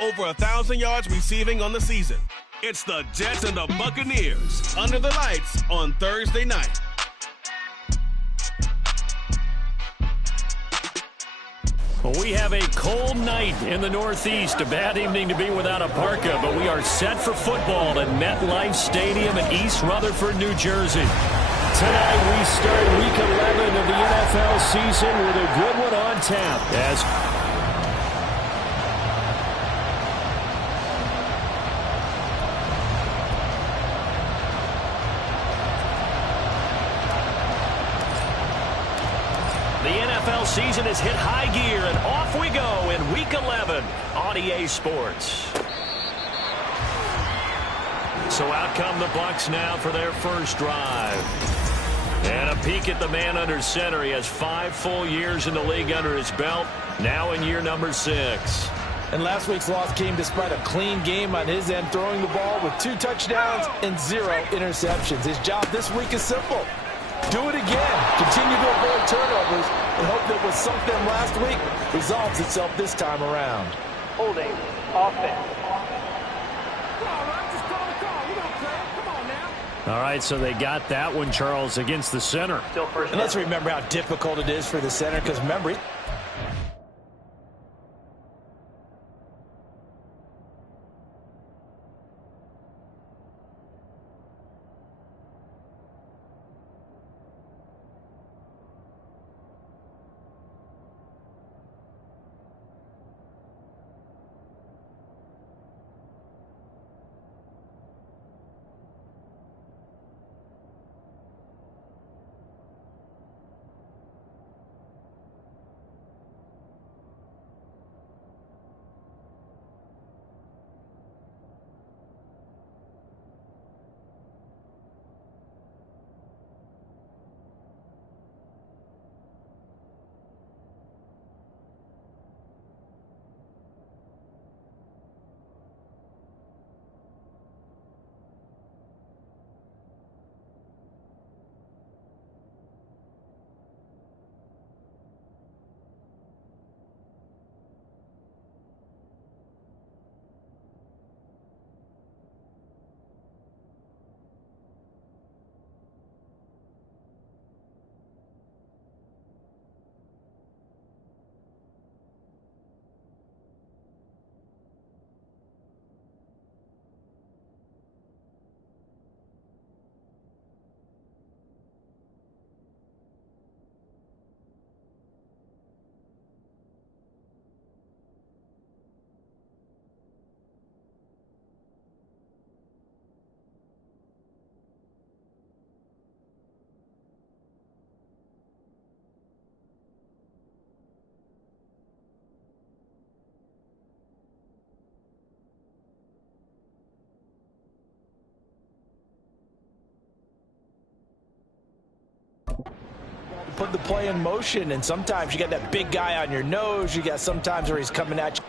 over 1,000 yards receiving on the season. It's the Jets and the Buccaneers under the lights on Thursday night. Well, we have a cold night in the Northeast. A bad evening to be without a parka, but we are set for football at MetLife Stadium in East Rutherford, New Jersey. Tonight we start Week 11 of the NFL season with a good one on tap. The NFL season has hit high gear, and off we go in Week 11 on EA Sports. So out come the Bucs now for their first drive. And a peek at the man under center. He has 5 full years in the league under his belt, now in year number 6. And last week's loss came despite a clean game on his end, throwing the ball with 2 touchdowns and 0 interceptions. His job this week is simple. Do it again. Continue to avoid turnovers and hope that what sunk them last week resolves itself this time around. Holding offense. All right, so they got that one, Charles, against the center. Still first And let's remember how difficult it is for the center, because remember, put the play in motion, and sometimes you got that big guy on your nose. You got sometimes where he's coming at you.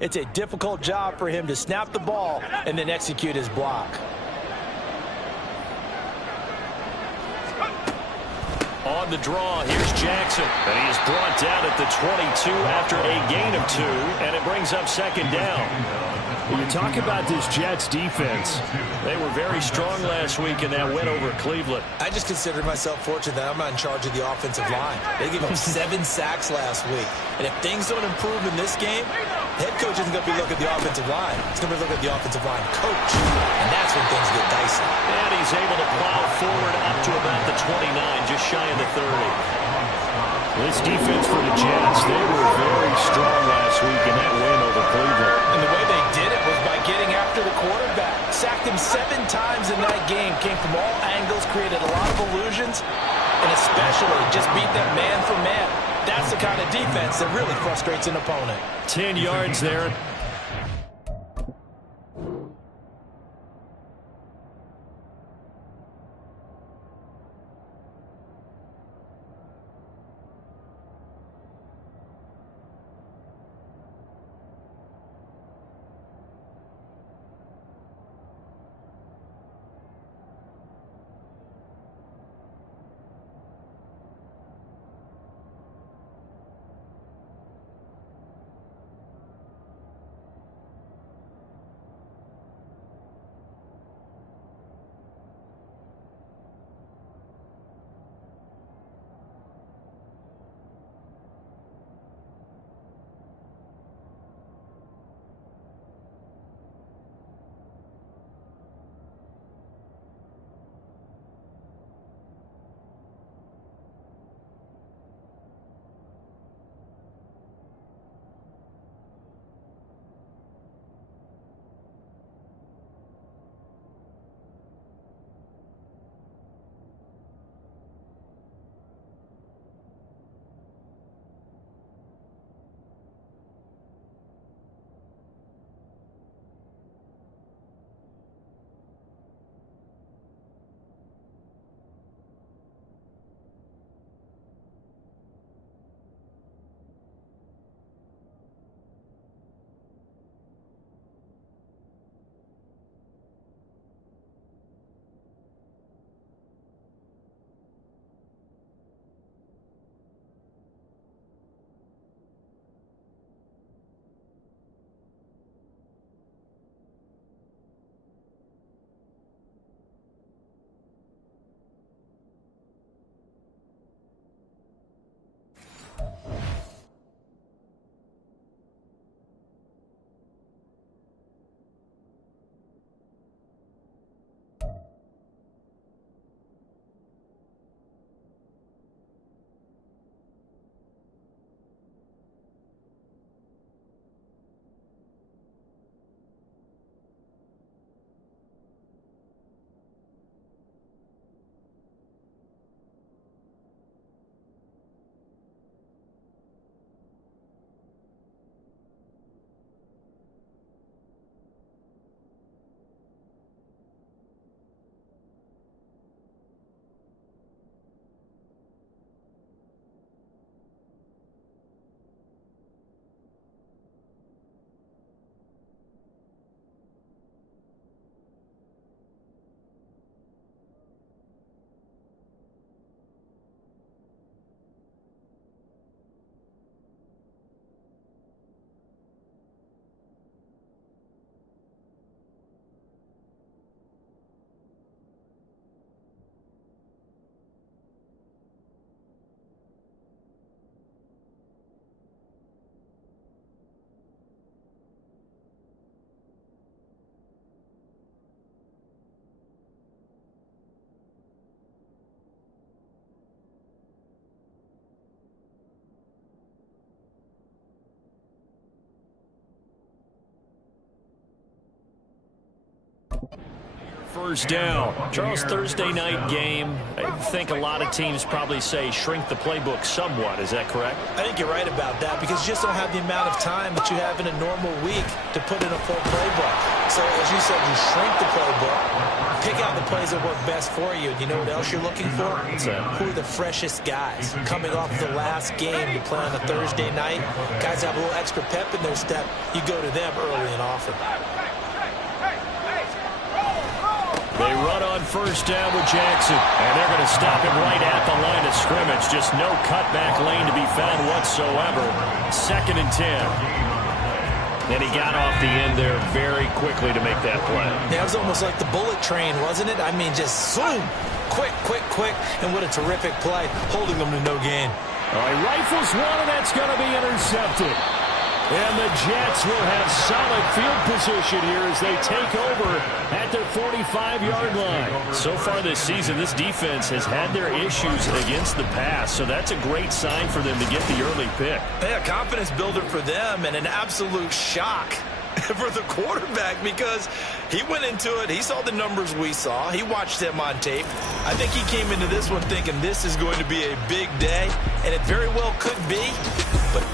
It's a difficult job for him to snap the ball and then execute his block. On the draw, here's Jackson. And he is brought down at the 22 after a gain of 2, and it brings up second down. When you talk about this Jets defense, They were very strong last week in that win over Cleveland. I just consider myself fortunate that I'm not in charge of the offensive line. They gave up 7 sacks last week. And if things don't improve in this game, head coach isn't going to be looking at the offensive line. He's going to be looking at the offensive line coach. And that's when things get dicey. And he's able to plow forward up to about the 29, just shy of the 30. this defense for the Jets, they were very strong last week in that win over Cleveland. And the way they did it was by getting after the quarterback. Sacked him 7 times in that game. Came from all angles, created a lot of illusions, and especially just beat them man for man. That's the kind of defense that really frustrates an opponent. 10 yards there. First down. Charles, Thursday night game. I think a lot of teams probably say shrink the playbook somewhat. Is that correct? I think you're right about that because you just don't have the amount of time that you have in a normal week to put in a full playbook. So as you said, you shrink the playbook, pick out the plays that work best for you. And you know what else you're looking for? Who are the freshest guys coming off the last game to play on a Thursday night? Guys have a little extra pep in their step. You go to them early and often. They run on first down with Jackson, and they're going to stop him right at the line of scrimmage. Just no cutback lane to be found whatsoever. 2nd and 10. And he got off the end there very quickly to make that play. Yeah, it was almost like the bullet train, wasn't it? I mean, just zoom. Quick, quick, quick. And what a terrific play, holding them to no gain. All right, rifles one, and that's going to be intercepted. And the Jets will have solid field position here as they take over at their 45-yard line. So far this season, this defense has had their issues against the pass, so that's a great sign for them to get the early pick. Yeah, confidence builder for them and an absolute shock for the quarterback because he went into it. He saw the numbers we saw. He watched them on tape. I think he came into this one thinking this is going to be a big day, and it very well could be, but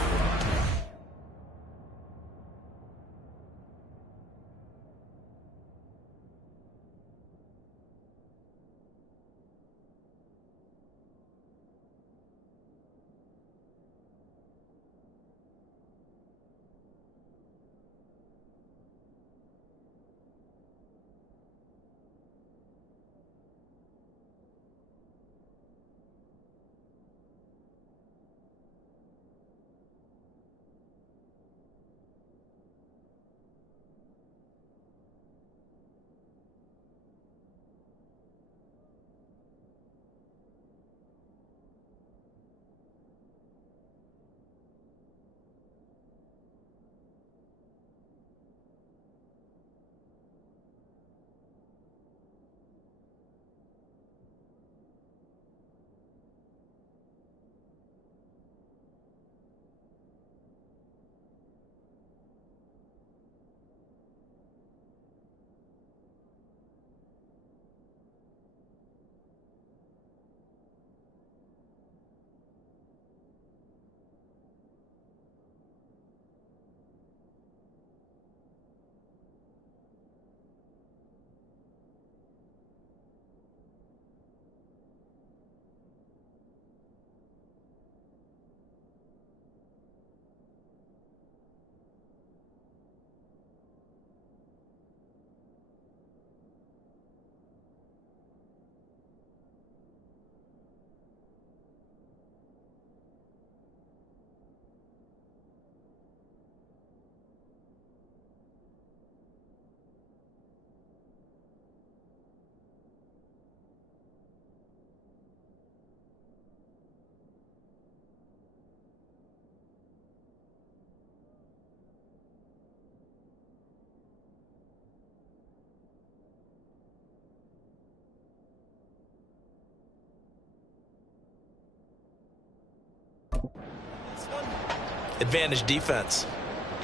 advantage defense.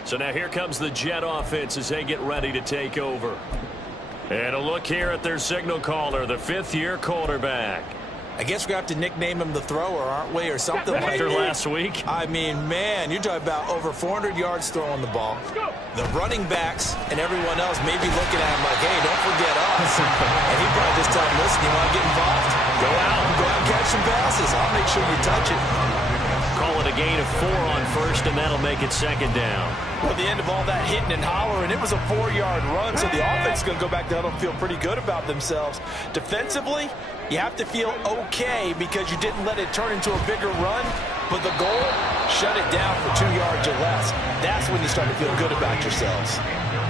So now here comes the Jet offense as they get ready to take over. And a look here at their signal caller, the 5th-year quarterback. I guess we're going to have to nickname him the thrower, aren't we, or something like that. After last week? I mean, man, you're talking about over 400 yards throwing the ball. The running backs and everyone else may be looking at him like, hey, don't forget us. And he probably just tell him, listen, you want to get involved? Go out and catch some passes. I'll make sure you touch it. Call it a gain of 4 on first, and that'll make it 2nd down. Well, at the end of all that hitting and hollering, it was a 4-yard run, so the offense is going to go back down and feel pretty good about themselves. Defensively, you have to feel okay because you didn't let it turn into a bigger run, but the goal, shut it down for 2 yards or less. That's when you start to feel good about yourselves.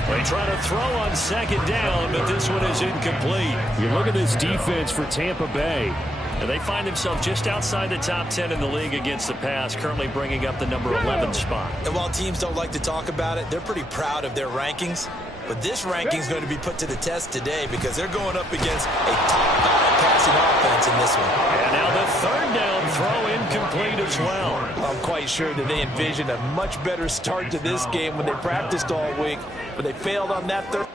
They try to throw on 2nd down, but this one is incomplete. You look at this defense for Tampa Bay. And they find themselves just outside the top 10 in the league against the pass, currently bringing up the number 11 spot. And while teams don't like to talk about it, they're pretty proud of their rankings. But this ranking is going to be put to the test today because they're going up against a top-5 passing offense in this one. And now the 3rd down throw incomplete as well. I'm quite sure that they envisioned a much better start to this game when they practiced all week, but they failed on that third.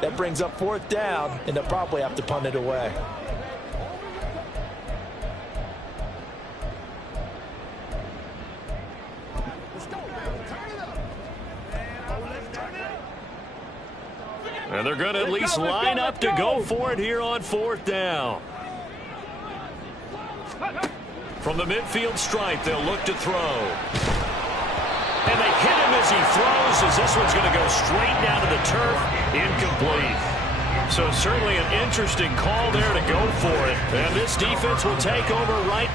That brings up 4th down, and they'll probably have to punt it away. And they're going to at least line up to go for it here on 4th down. From the midfield stripe, they'll look to throw. And they hit him as he throws, as this one's going to go straight down to the turf, incomplete. So certainly an interesting call there to go for it. And this defense will take over right.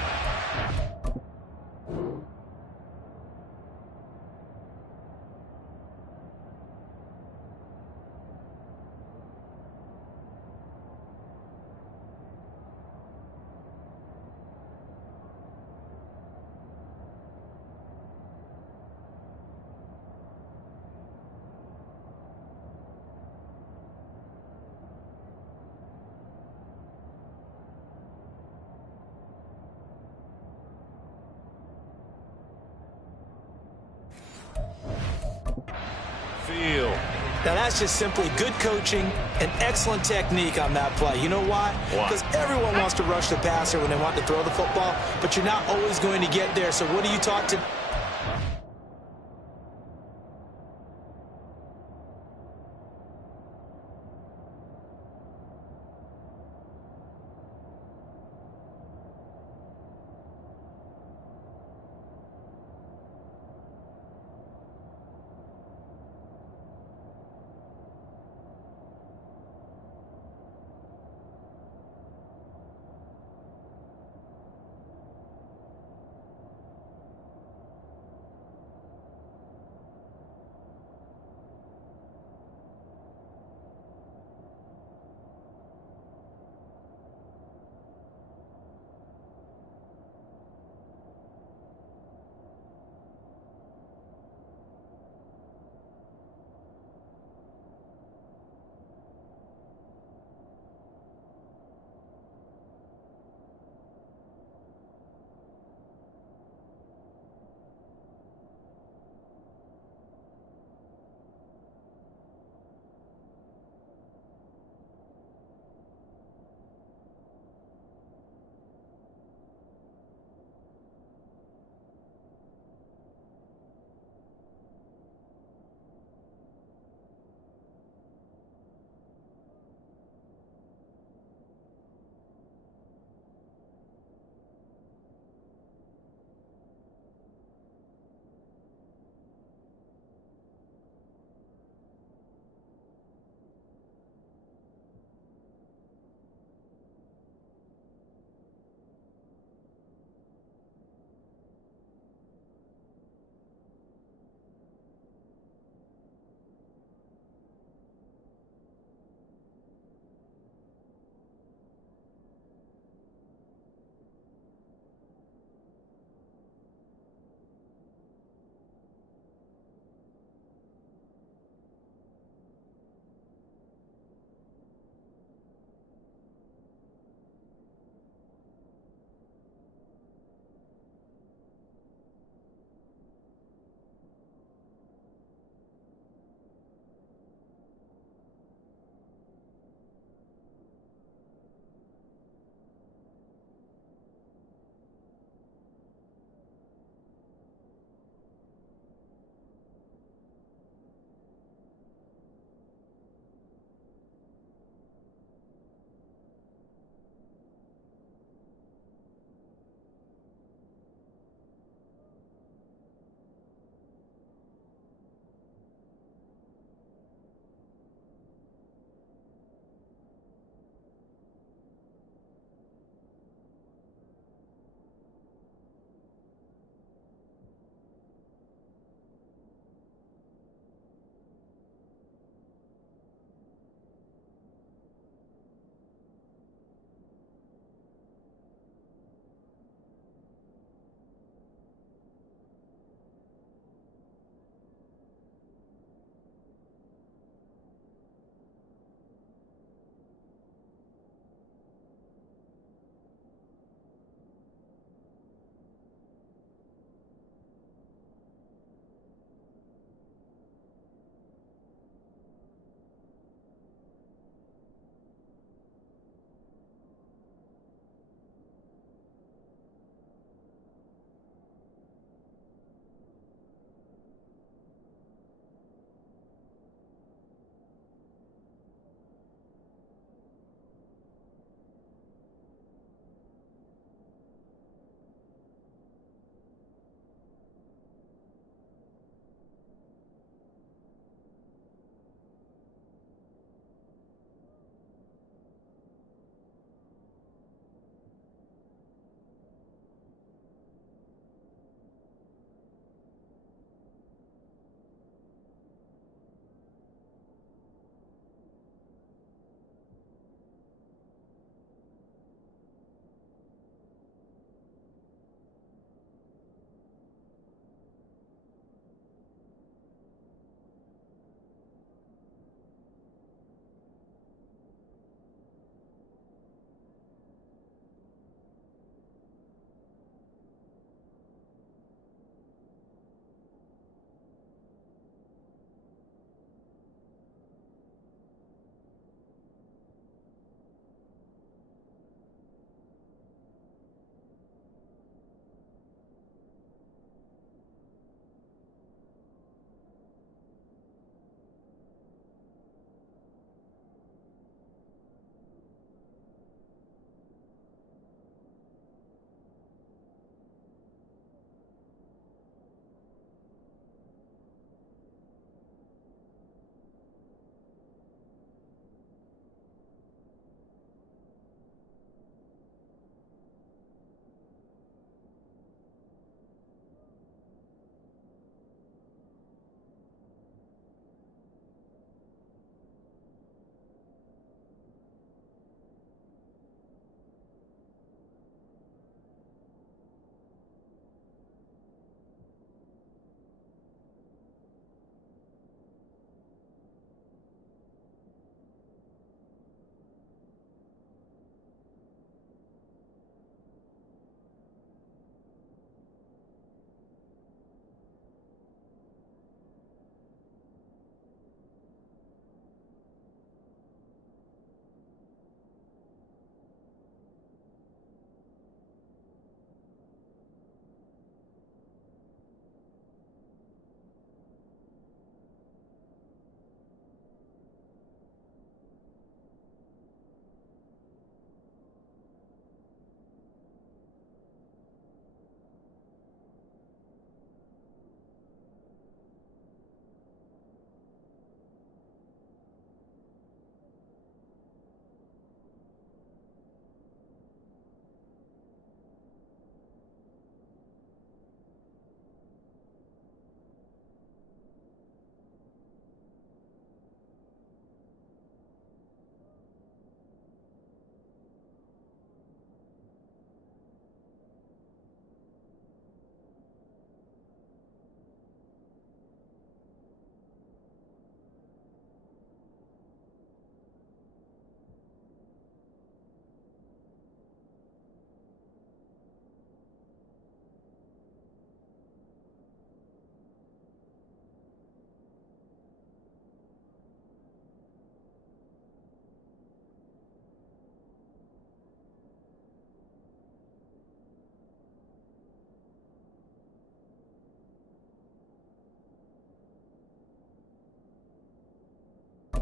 Field. Now, that's just simply good coaching and excellent technique on that play. You know why? Because everyone wants to rush the passer when they want to throw the football, but you're not always going to get there. So what do you talk to?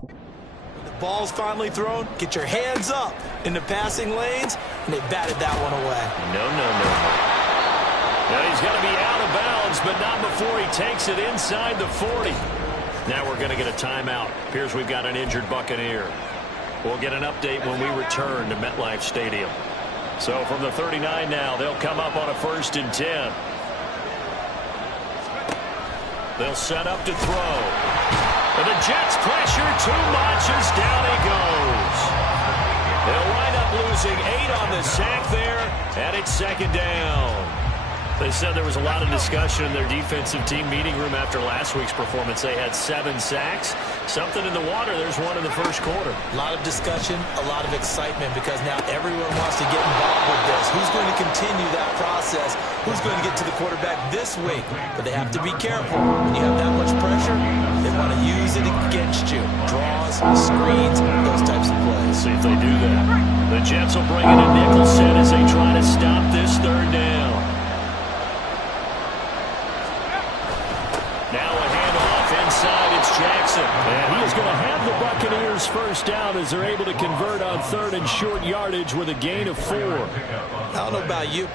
The ball's finally thrown. Get your hands up in the passing lanes, and they batted that one away. No. Now he's going to be out of bounds, but not before he takes it inside the 40. Now we're going to get a timeout. Appears we've got an injured Buccaneer. We'll get an update when we return to MetLife Stadium. So from the 39 now, they'll come up on a 1st and 10. They'll set up to throw. And the Jets pressure too much as down he goes. They'll wind up losing 8 on the sack there, and it's 2nd down. They said there was a lot of discussion in their defensive team meeting room after last week's performance. They had 7 sacks. Something in the water. There's one in the 1st quarter. A lot of discussion, a lot of excitement, because now everyone wants to get involved with this. Who's going to continue that process? Who's going to get to the quarterback this week? But they have to be careful. When you have that much pressure, they want to use it against you. Draws, screens, those types of plays. See if they do that. The Jets will bring in a nickel set as they try to stop this 3rd down. Now a handoff inside. It's Jackson. And he is going to have the Buccaneers 1st down as they're able to convert on 3rd and short yardage with a gain of 4. I don't know about you.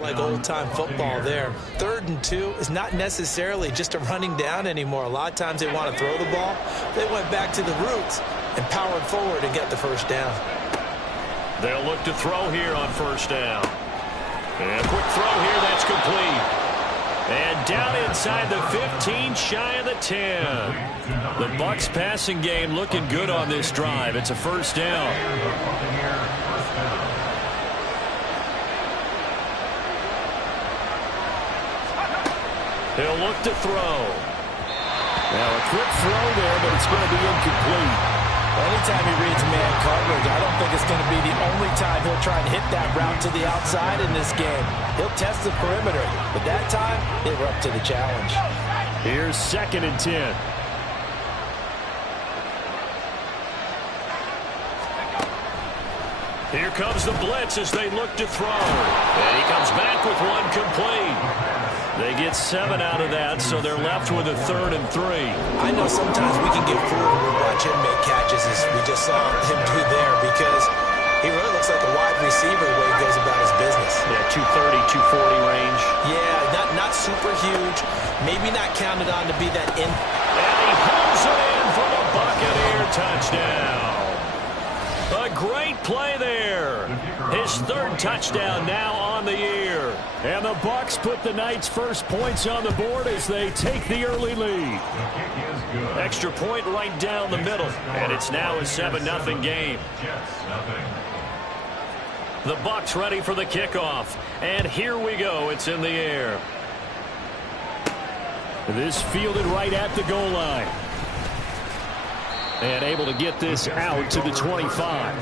Like old-time football there. 3rd and 2 is not necessarily just a running down anymore. A lot of times they want to throw the ball. They went back to the roots and powered forward and get the first down. They'll look to throw here on 1st down. And a quick throw here, that's complete. And down inside the 15, shy of the 10. The Bucs passing game looking good on this drive. It's a 1st down. He'll look to throw. Now a quick throw there, but it's going to be incomplete. Anytime he reads man coverage, I don't think it's going to be the only time he'll try and hit that route to the outside in this game. He'll test the perimeter, but that time, they were up to the challenge. Here's 2nd and 10. Here comes the blitz as they look to throw. And he comes back with one complete. They get 7 out of that, so they're left with a 3rd and 3. I know sometimes we can get fooled when we watch him make catches, as we just saw him do there, because he really looks like a wide receiver the way he goes about his business. Yeah, 230, 240 range. Yeah, not super huge. Maybe not counted on to be that in. And he pulls it in for the Buccaneer touchdown. A great play there. His 3rd touchdown now on the year. And the Bucs put the night's first points on the board as they take the early lead. Extra point right down the middle. And it's now a 7-0 game. The Bucs ready for the kickoff. And here we go. It's in the air. This fielded right at the goal line. And able to get this out to the 25.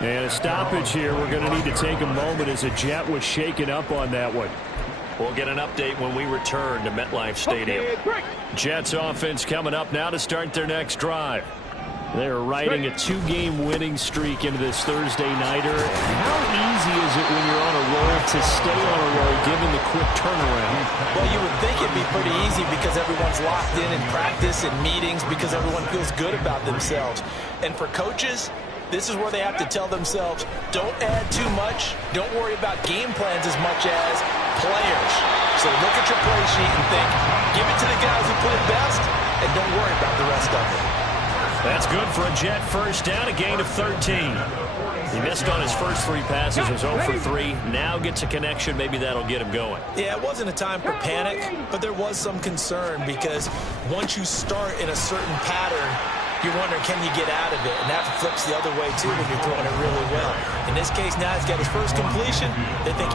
And a stoppage here. We're going to need to take a moment as a jet was shaken up on that one. We'll get an update when we return to MetLife Stadium. Jets offense coming up now to start their next drive. They're riding a 2-game winning streak into this Thursday nighter. How easy is it when you're on a roll to stay on a roll given the quick turnaround? Well, you would think it'd be pretty easy because everyone's locked in practice and meetings because everyone feels good about themselves. And for coaches, this is where they have to tell themselves, don't add too much. Don't worry about game plans as much as players. So look at your play sheet and think, give it to the guys who play best, and don't worry about the rest of it. That's good for a Jet 1st down, a gain of 13. He missed on his first 3 passes, was 0 for 3. Now gets a connection. Maybe that'll get him going. Yeah, it wasn't a time for panic, but there was some concern because once you start in a certain pattern, you're wondering, can you get out of it? And that flips the other way, too, when you're throwing it really well. In this case, now he's got his first completion. They think...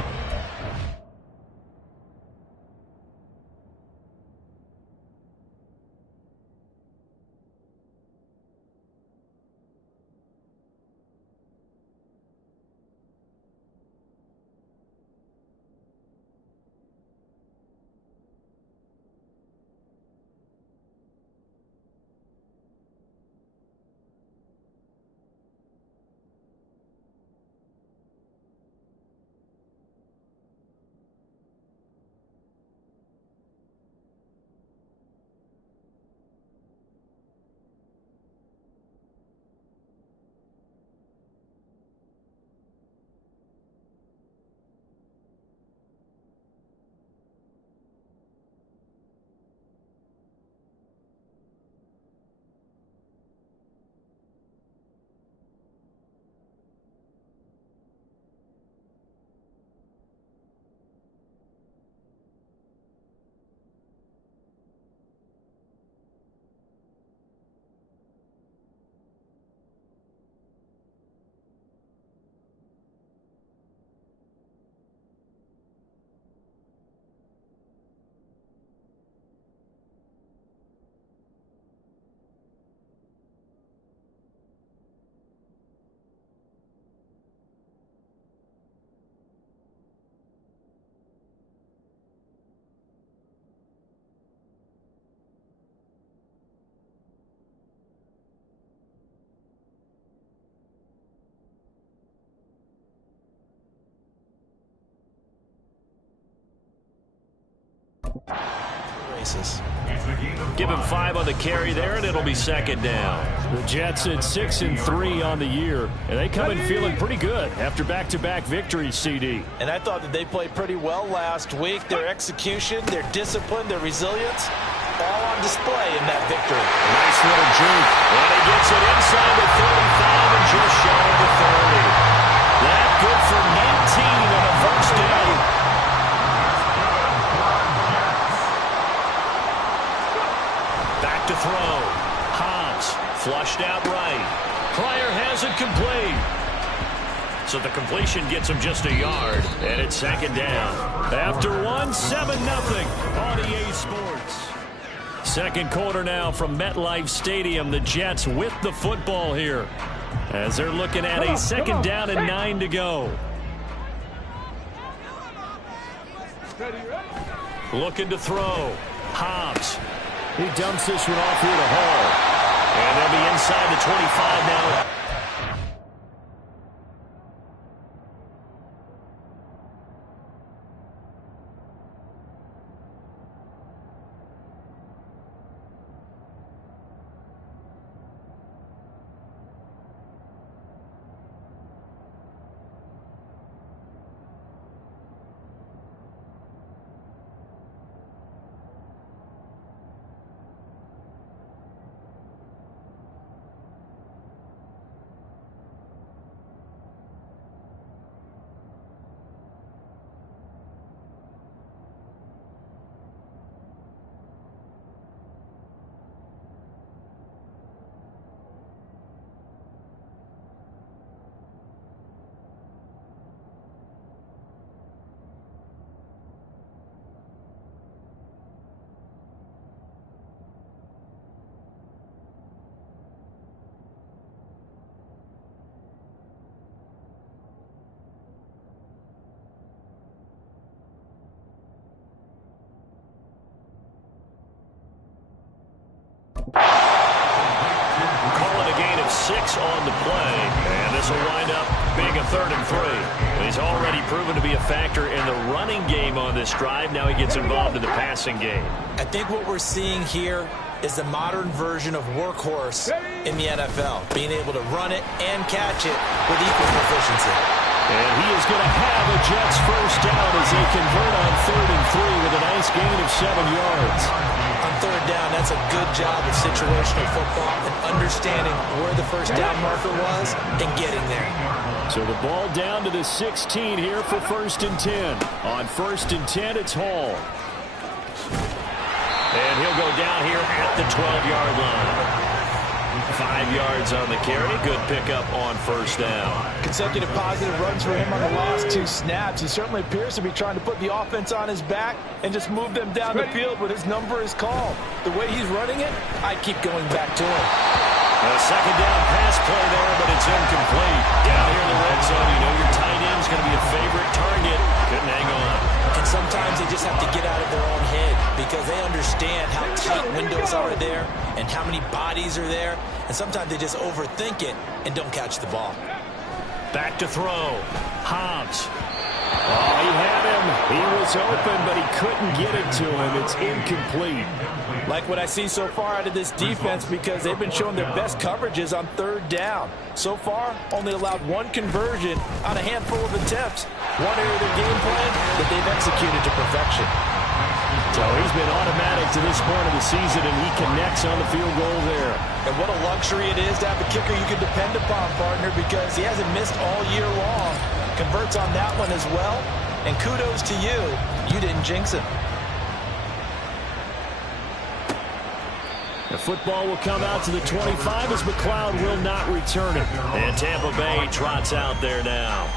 basis. Give him 5 on the carry there, and it'll be second down. The Jets at 6-3 on the year, and they come in feeling pretty good after back-to-back victories, CD. And I thought that they played pretty well last week. Their execution, their discipline, their resilience, all on display in that victory. Nice little juke. And he gets it inside the 35 and just shy of the 30. That good for 19 on a first down. Back to throw. Hobbs flushed out right. Pryor has it complete. So the completion gets him just a yard, and it's second down. After 1, 7-0 on EA Sports. Second quarter now from MetLife Stadium. The Jets with the football here as they're looking at a second down and 9 to go. Looking to throw. Hobbs. He dumps this one off here to Hall. And they'll be inside the 25 now. Call it a gain of 6 on the play, and this will wind up being a 3rd and 3. He's already proven to be a factor in the running game on this drive. Now he gets involved in the passing game. I think what we're seeing here is the modern version of workhorse in the NFL, being able to run it and catch it with equal proficiency. And he is going to have a Jets first down as they convert on 3rd and 3 with a nice gain of 7 yards. On 3rd down, that's a good job of situational football and understanding where the first down marker was and getting there. So the ball down to the 16 here for 1st and 10. On 1st and 10, it's Hall. And he'll go down here at the 12-yard line. 5 yards on the carry. Good pickup on first down. Consecutive positive runs for him on the last 2 snaps. He certainly appears to be trying to put the offense on his back and just move them down the field when his number is called. The way he's running it, I keep going back to him. A second down pass play there, but it's incomplete. Down here in the red zone, you know your tight end's going to be a favorite target. Couldn't hang on. And sometimes they just have to get out of their own head because they understand how tight windows are there and how many bodies are there. And sometimes they just overthink it and don't catch the ball. Back to throw. Hobbs. Oh, he had him. He was open, but he couldn't get it to him. It's incomplete. Like what I see so far out of this defense because they've been showing their best coverages on 3rd down. So far, only allowed 1 conversion on a handful of attempts. One area of their game plan that they've executed to perfection. So he's been automatic to this point of the season, and he connects on the field goal there. And what a luxury it is to have a kicker you can depend upon, partner, because he hasn't missed all year long. Converts on that one as well. And kudos to you. You didn't jinx him. The football will come out to the 25 as McLeod will not return it. And Tampa Bay trots out there now.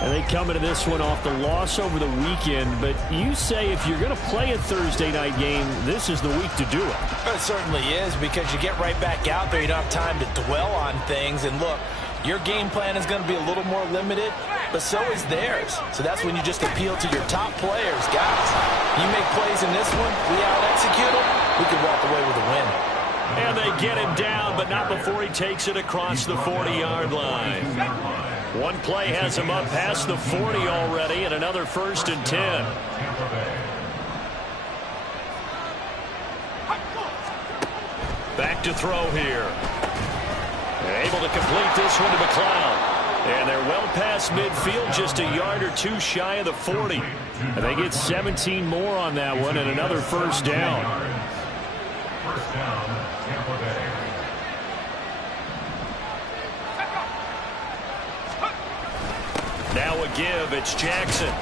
And they come into this one off the loss over the weekend. But you say if you're going to play a Thursday night game, this is the week to do it. It certainly is because you get right back out there. You don't have time to dwell on things. And look, your game plan is going to be a little more limited, but so is theirs. So that's when you just appeal to your top players. Guys, you make plays in this one, we out-execute them, we could walk away with a win. And they get him down, but not before he takes it across the 40-yard line. One play has him up past the 40 already, and another 1st and 10. back to throw here. Able to complete this one to McLeod. And they're well past midfield, just a yard or two shy of the 40. And they get 17 more on that one and another first down. First down, Tampa Bay. Now a give, it's Jackson.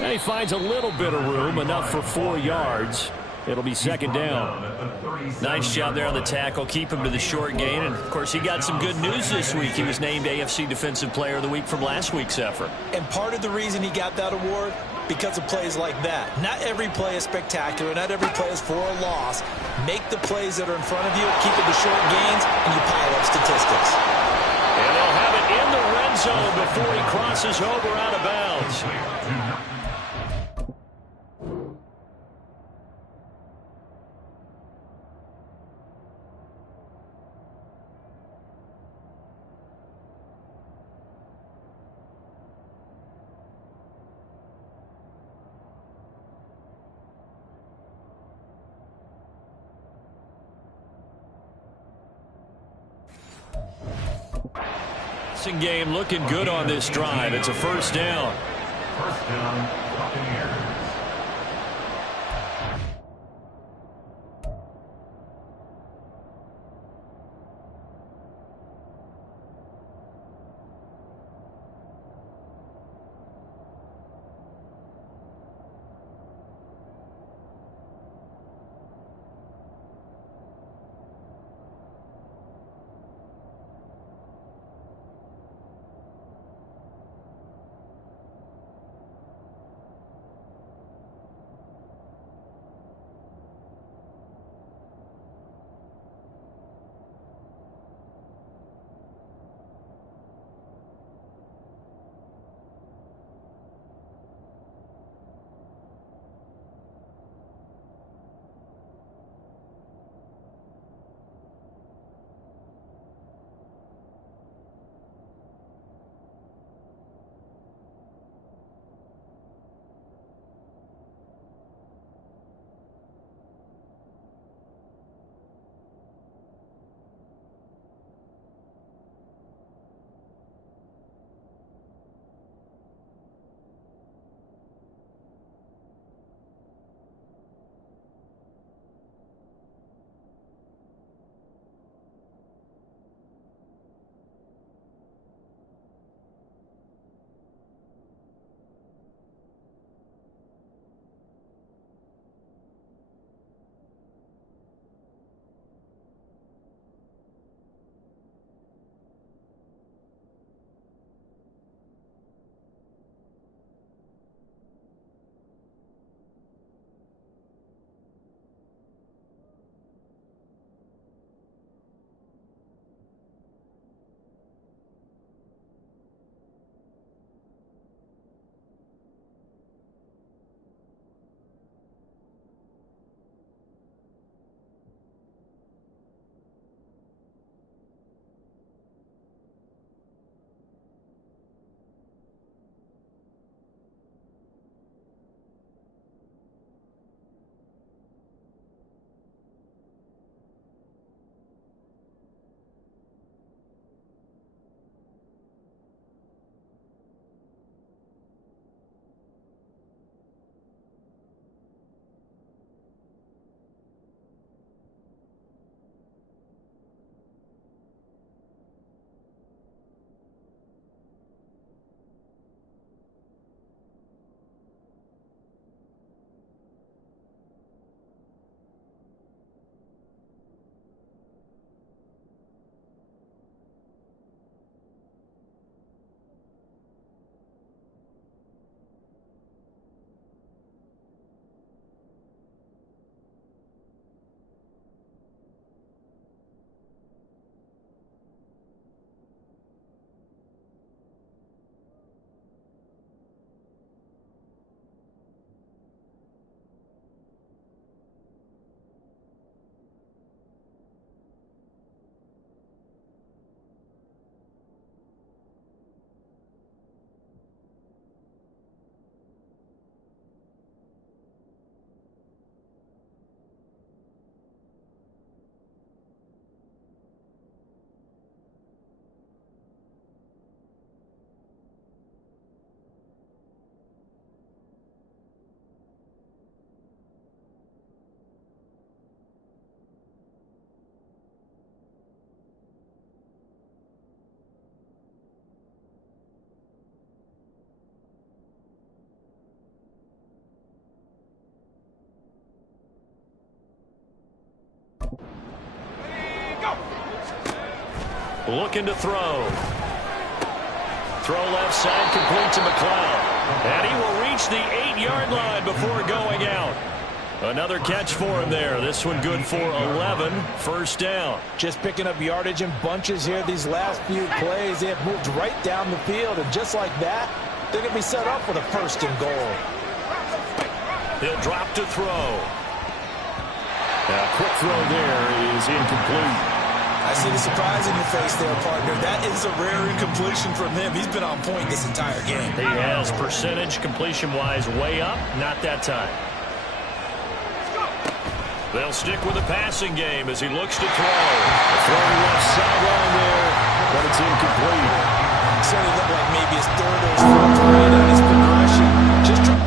And he finds a little bit of room, enough for 4 yards. It'll be second down. Nice job there on the tackle. Keep him to the short gain. And, of course, he got some good news this week. He was named AFC Defensive Player of the Week from last week's effort. And part of the reason he got that award, because of plays like that. Not every play is spectacular. Not every play is for a loss. Make the plays that are in front of you, keep it to short gains, and you pile up statistics. And they'll have it in the red zone before he crosses over out of bounds. Passing game looking good on this drive. It's a first down. First down, Buccaneers. looking to throw. Throw left side, complete to McLeod. And he will reach the 8-yard line before going out. Another catch for him there. This one good for 11. First down. Just picking up yardage in bunches here these last few plays. They have moved right down the field, and just like that, they're going to be set up for the first and goal. He'll drop to throw. A quick throw there is incomplete. I see the surprise in your face there, partner. That is a rare incompletion from him. He's been on point this entire game. He has percentage completion-wise way up. Not that time. They'll stick with the passing game as he looks to throw. Throwing left sideline there, but it's incomplete. Certainly looked like maybe his third or his fourth read on his progression. Just trying.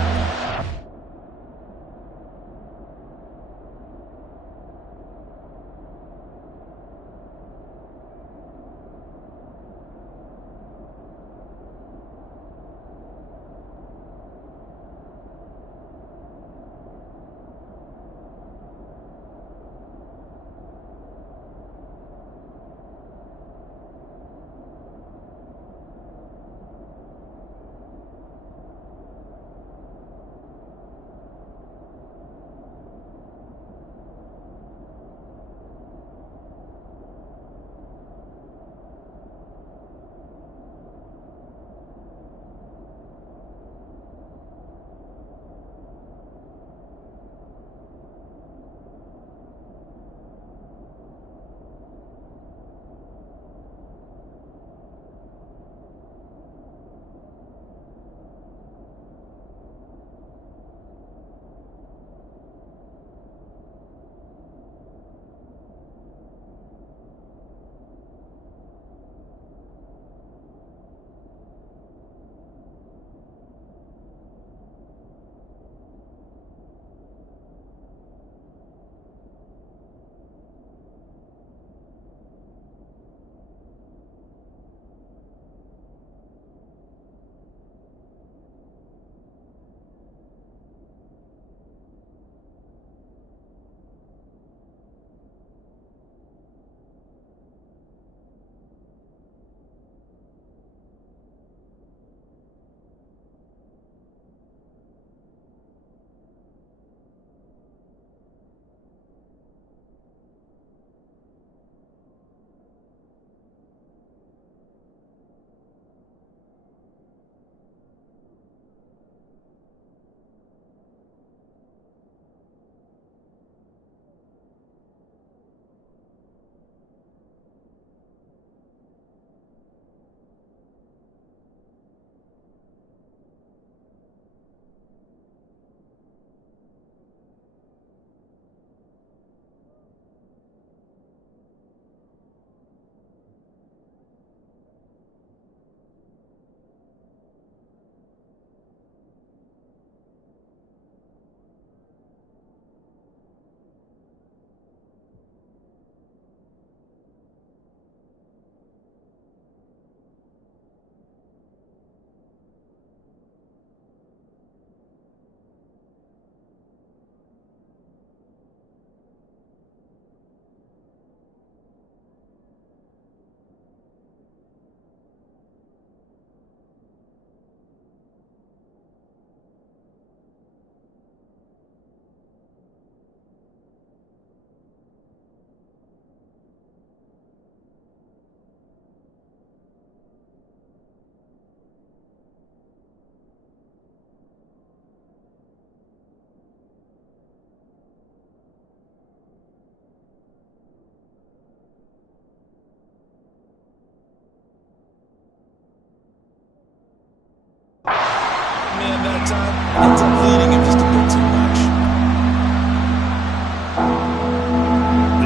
Man, that time ends up leading him just a bit too much.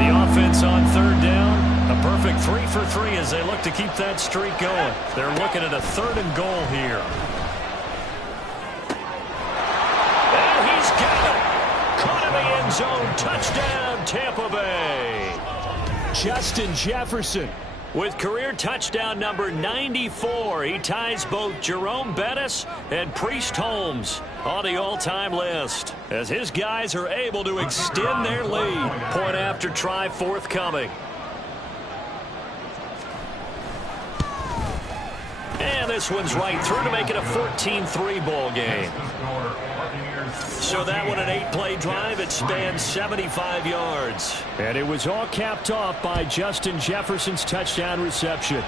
The offense on third down. A perfect 3 for 3 as they look to keep that streak going. They're looking at a 3rd and goal here. And he's got it. Caught in the end zone. Touchdown, Tampa Bay. Justin Jefferson with career touchdown number 94. He ties both Jerome Bettis and Priest Holmes on the all-time list as his guys are able to extend their lead. Point after try forthcoming. this one's right through to make it a 14-3 ball game. So that one, an 8-play drive. It spanned 75 yards. And it was all capped off by Justin Jefferson's touchdown reception.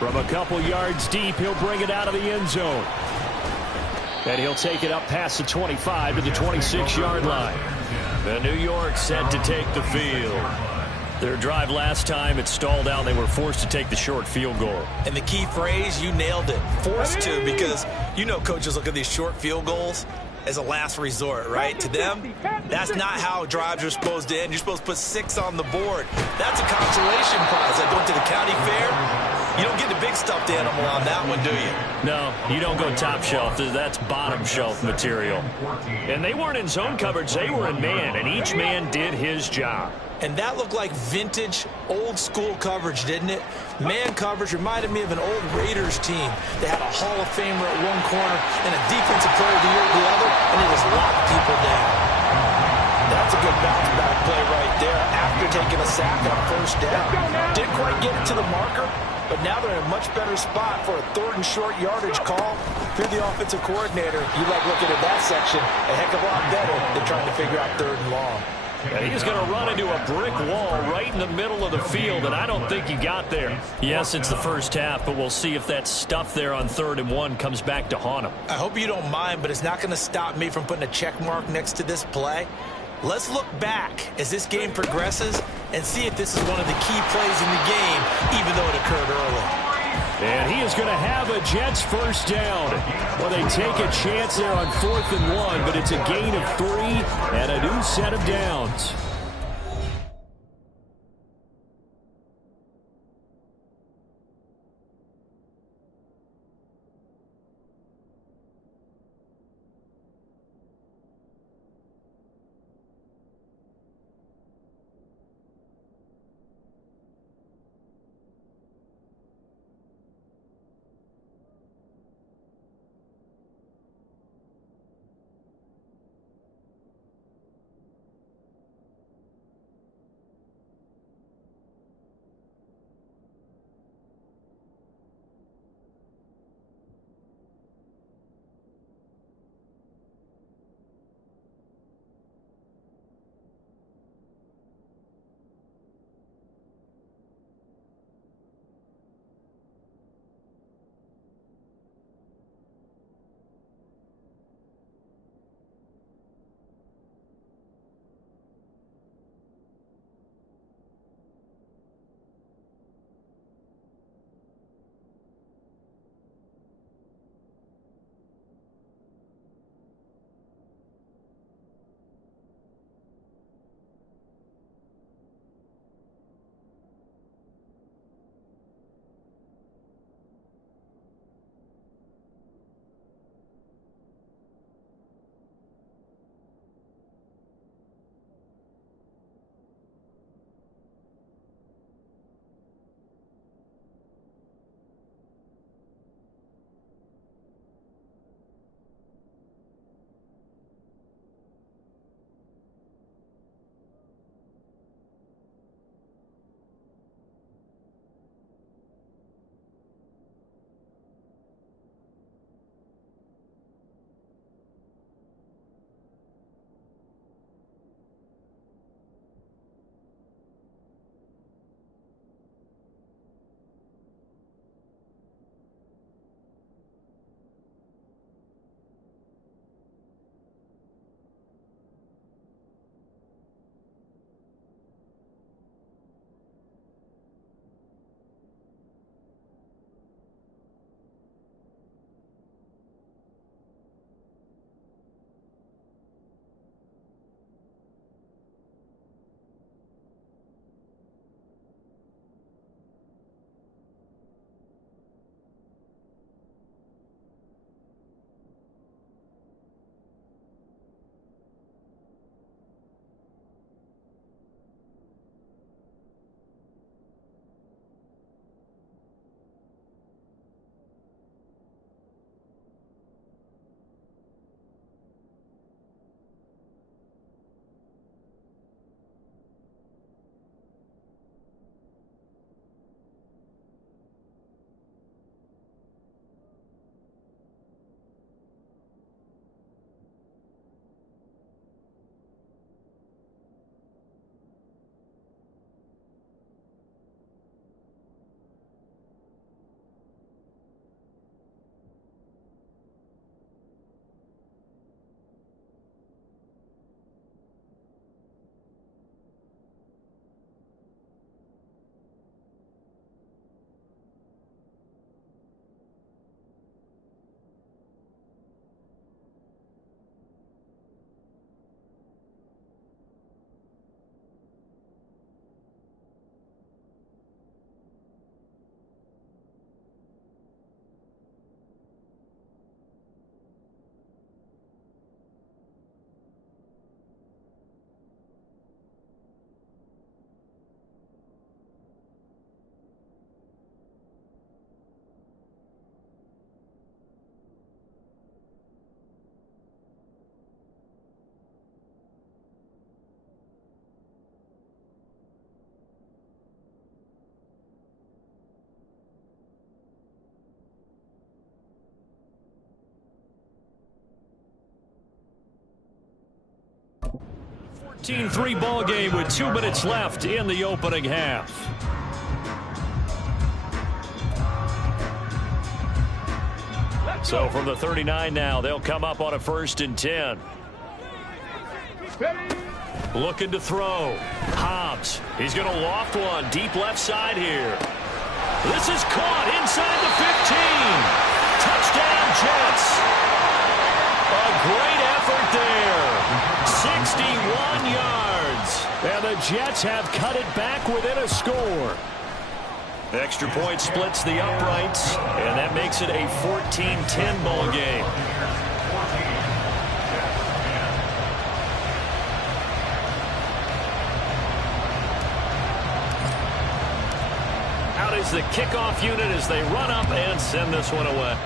From a couple yards deep, he'll bring it out of the end zone. And he'll take it up past the 25 to the 26-yard line. The New York set to take the field. Their drive last time, it stalled out. They were forced to take the short field goal. And the key phrase, you nailed it. Forced to, because you know coaches look at these short field goals as a last resort, right? To them, that's not how drives are supposed to end. You're supposed to put 6 on the board. That's a consolation prize. Like going to the county fair, you don't get the big stuffed animal on that one, do you? No, you don't go top shelf. That's bottom shelf material. And they weren't in zone coverage. They were in man, and each man did his job. And that looked like vintage, old-school coverage, didn't it? Man coverage reminded me of an old Raiders team. They had a Hall of Famer at one corner and a Defensive Player of the Year at the other, and it just locked people down. That's a good bounce-back play right there after taking a sack on first down. Didn't quite get it to the marker, but now they're in a much better spot for a 3rd and short yardage call. If you're the offensive coordinator, you like looking at that section a heck of a lot better than trying to figure out 3rd and long. And he's going to run into a brick wall right in the middle of the field, and I don't think he got there. Yes, it's the first half, but we'll see if that stuff there on 3rd and 1 comes back to haunt him. I hope you don't mind, but it's not going to stop me from putting a check mark next to this play. Let's look back as this game progresses and see if this is one of the key plays in the game, even though it occurred early. And he is going to have a Jets first down. Well, they take a chance there on 4th and 1, but it's a gain of 3 and a new set of downs. 14-3 ball game with 2 minutes left in the opening half. So from the 39 now, they'll come up on a 1st and 10. Looking to throw. Hobbs. He's going to loft one deep left side here. This is caught inside the 15. Touchdown, Jets. A great effort there. 61 yards. And the Jets have cut it back within a score. Extra point splits the uprights, and that makes it a 14-10 ball game. Out is the kickoff unit as they run up and send this one away.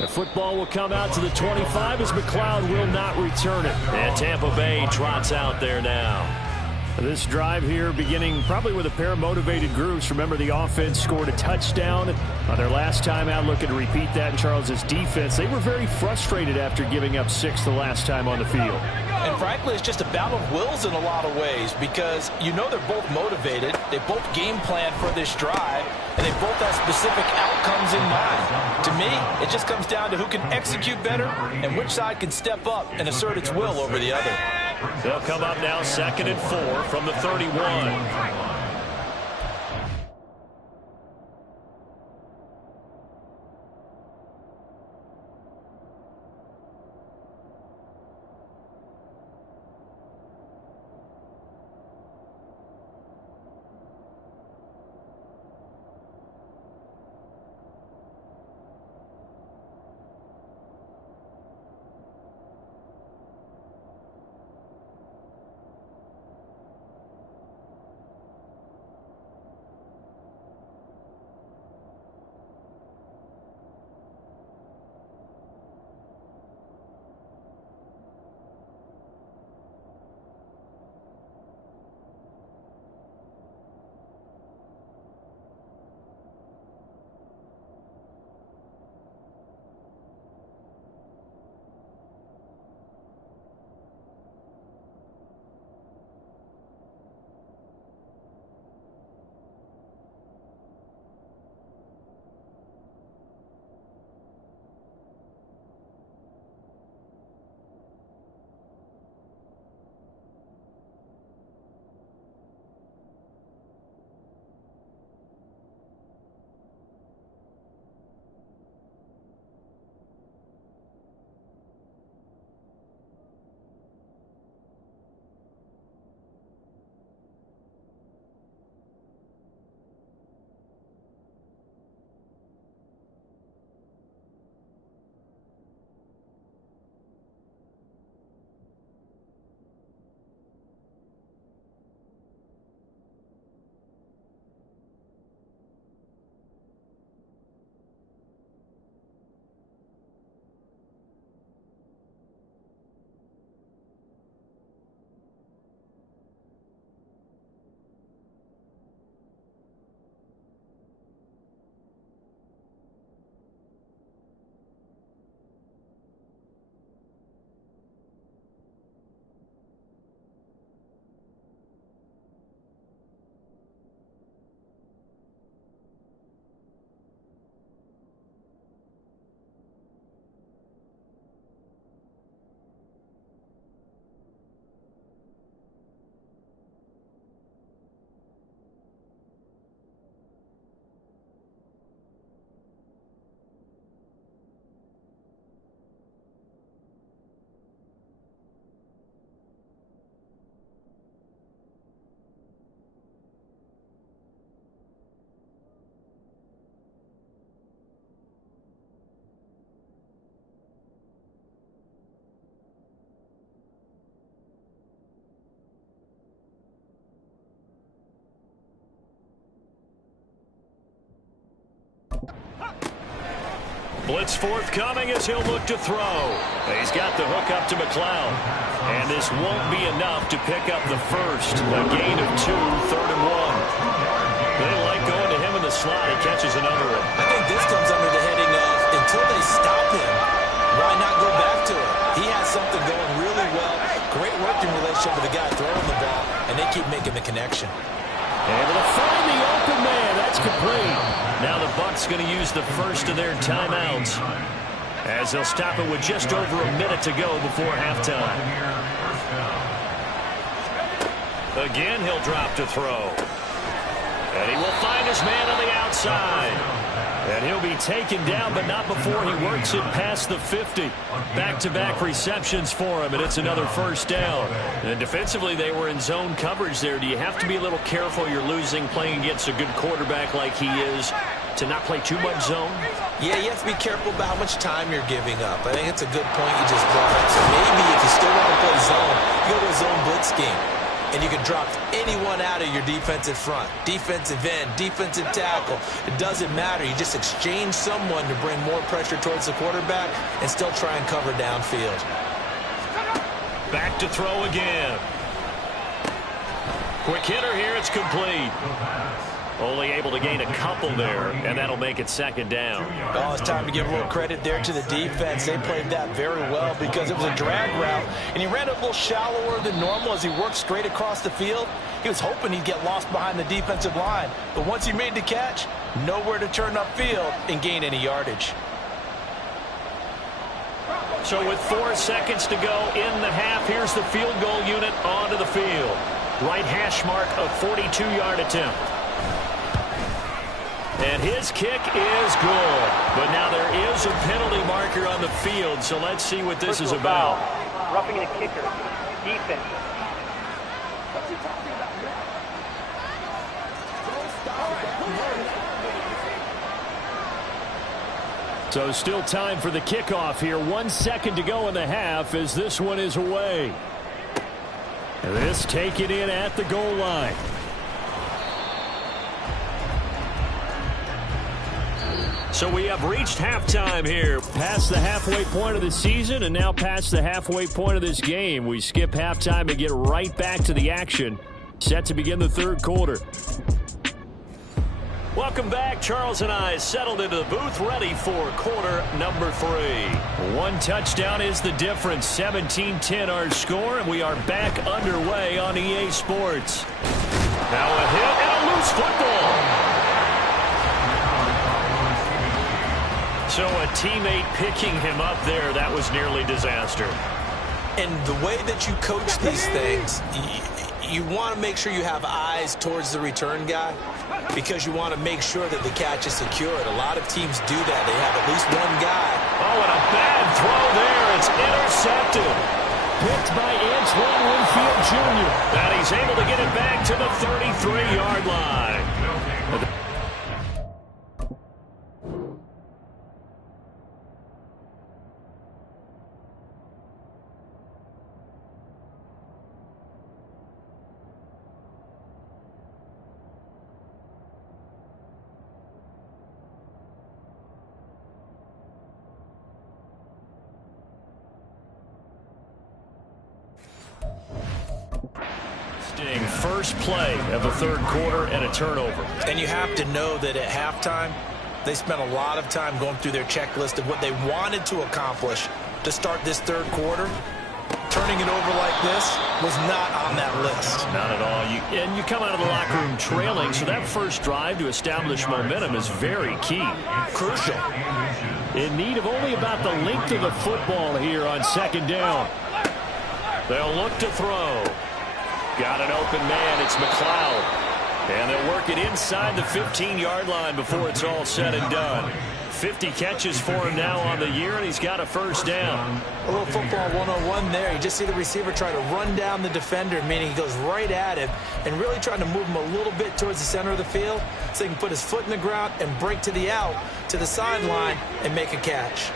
The football will come out to the 25 as McLeod will not return it. And Tampa Bay trots out there now. This drive here beginning probably with a pair of motivated groups. Remember, the offense scored a touchdown on their last time out, looking to repeat that in Charles's defense. They were very frustrated after giving up 6 the last time on the field. And frankly, it's just a battle of wills in a lot of ways because you know they're both motivated. They both game plan for this drive, and they both have specific outcomes in mind. To me, it just comes down to who can execute better and which side can step up and assert its will over the other. They'll come up now 2nd and 4 from the 31. Blitz forthcoming as he'll look to throw. He's got the hook up to McLeod. And this won't be enough to pick up the first. A gain of 2, 3rd and 1. They like going to him in the slot. He catches another one. I think this comes under the heading of, until they stop him, why not go back to it? He has something going really well. Great working relationship with the guy throwing the ball, and they keep making the connection. Able to find the open man. That's complete. Now the Bucs going to use the first of their timeouts as they'll stop it with just over a minute to go before halftime. Again, he'll drop to throw. And he will find his man on the outside. And he'll be taken down, but not before he works it past the 50. Back-to-back receptions for him, and it's another first down. And defensively, they were in zone coverage there. Do you have to be a little careful? You're losing playing against a good quarterback like he is to not play too much zone? Yeah, you have to be careful about how much time you're giving up. I think it's a good point you just brought up. So maybe if you still want to play zone, you go to a zone blitz scheme. And you can drop anyone out of your defensive front, defensive end, defensive tackle. It doesn't matter. You just exchange someone to bring more pressure towards the quarterback and still try and cover downfield. Back to throw again. Quick hitter here. It's complete. Only able to gain a couple there, and that'll make it 2nd down. Oh, it's time to give a little credit there to the defense. They played that very well because it was a drag route, and he ran a little shallower than normal as he worked straight across the field. He was hoping he'd get lost behind the defensive line, but once he made the catch, nowhere to turn upfield and gain any yardage. So with 4 seconds to go in the half, here's the field goal unit onto the field. Right hash mark of 42-yard attempt. And his kick is good. But now there is a penalty marker on the field, so let's see what this is about. Roughing the kicker. Defense. So still time for the kickoff here. 1 second to go in the half as this one is away. This taken in at the goal line. So we have reached halftime here. Past the halfway point of the season and now past the halfway point of this game. We skip halftime and get right back to the action. Set to begin the 3rd quarter. Welcome back. Charles and I settled into the booth ready for quarter number 3. 1 touchdown is the difference. 17-10 our score, and we are back underway on EA Sports. Now a hit and a loose football. So a teammate picking him up there, that was nearly disaster. And the way that you coach these things, you want to make sure you have eyes towards the return guy because you want to make sure that the catch is secured. A lot of teams do that. They have at least one guy. Oh, and a bad throw there. It's intercepted. Picked by Antoine Winfield Jr. And he's able to get it back to the 33-yard line. First play of the 3rd quarter and a turnover. And you have to know that at halftime, they spent a lot of time going through their checklist of what they wanted to accomplish to start this 3rd quarter. Turning it over like this was not on that list. Not at all. And you come out of the locker room trailing, so that first drive to establish momentum is very key. Crucial. In need of only about the length of the football here on 2nd down. They'll look to throw. Got an open man. It's McLeod. And they'll work it inside the 15-yard line before it's all said and done. 50 catches for him now on the year, and he's got a first down. A little football 101 there. You just see the receiver try to run down the defender, meaning he goes right at him and really trying to move him a little bit towards the center of the field so he can put his foot in the ground and break to the out, to the sideline, and make a catch.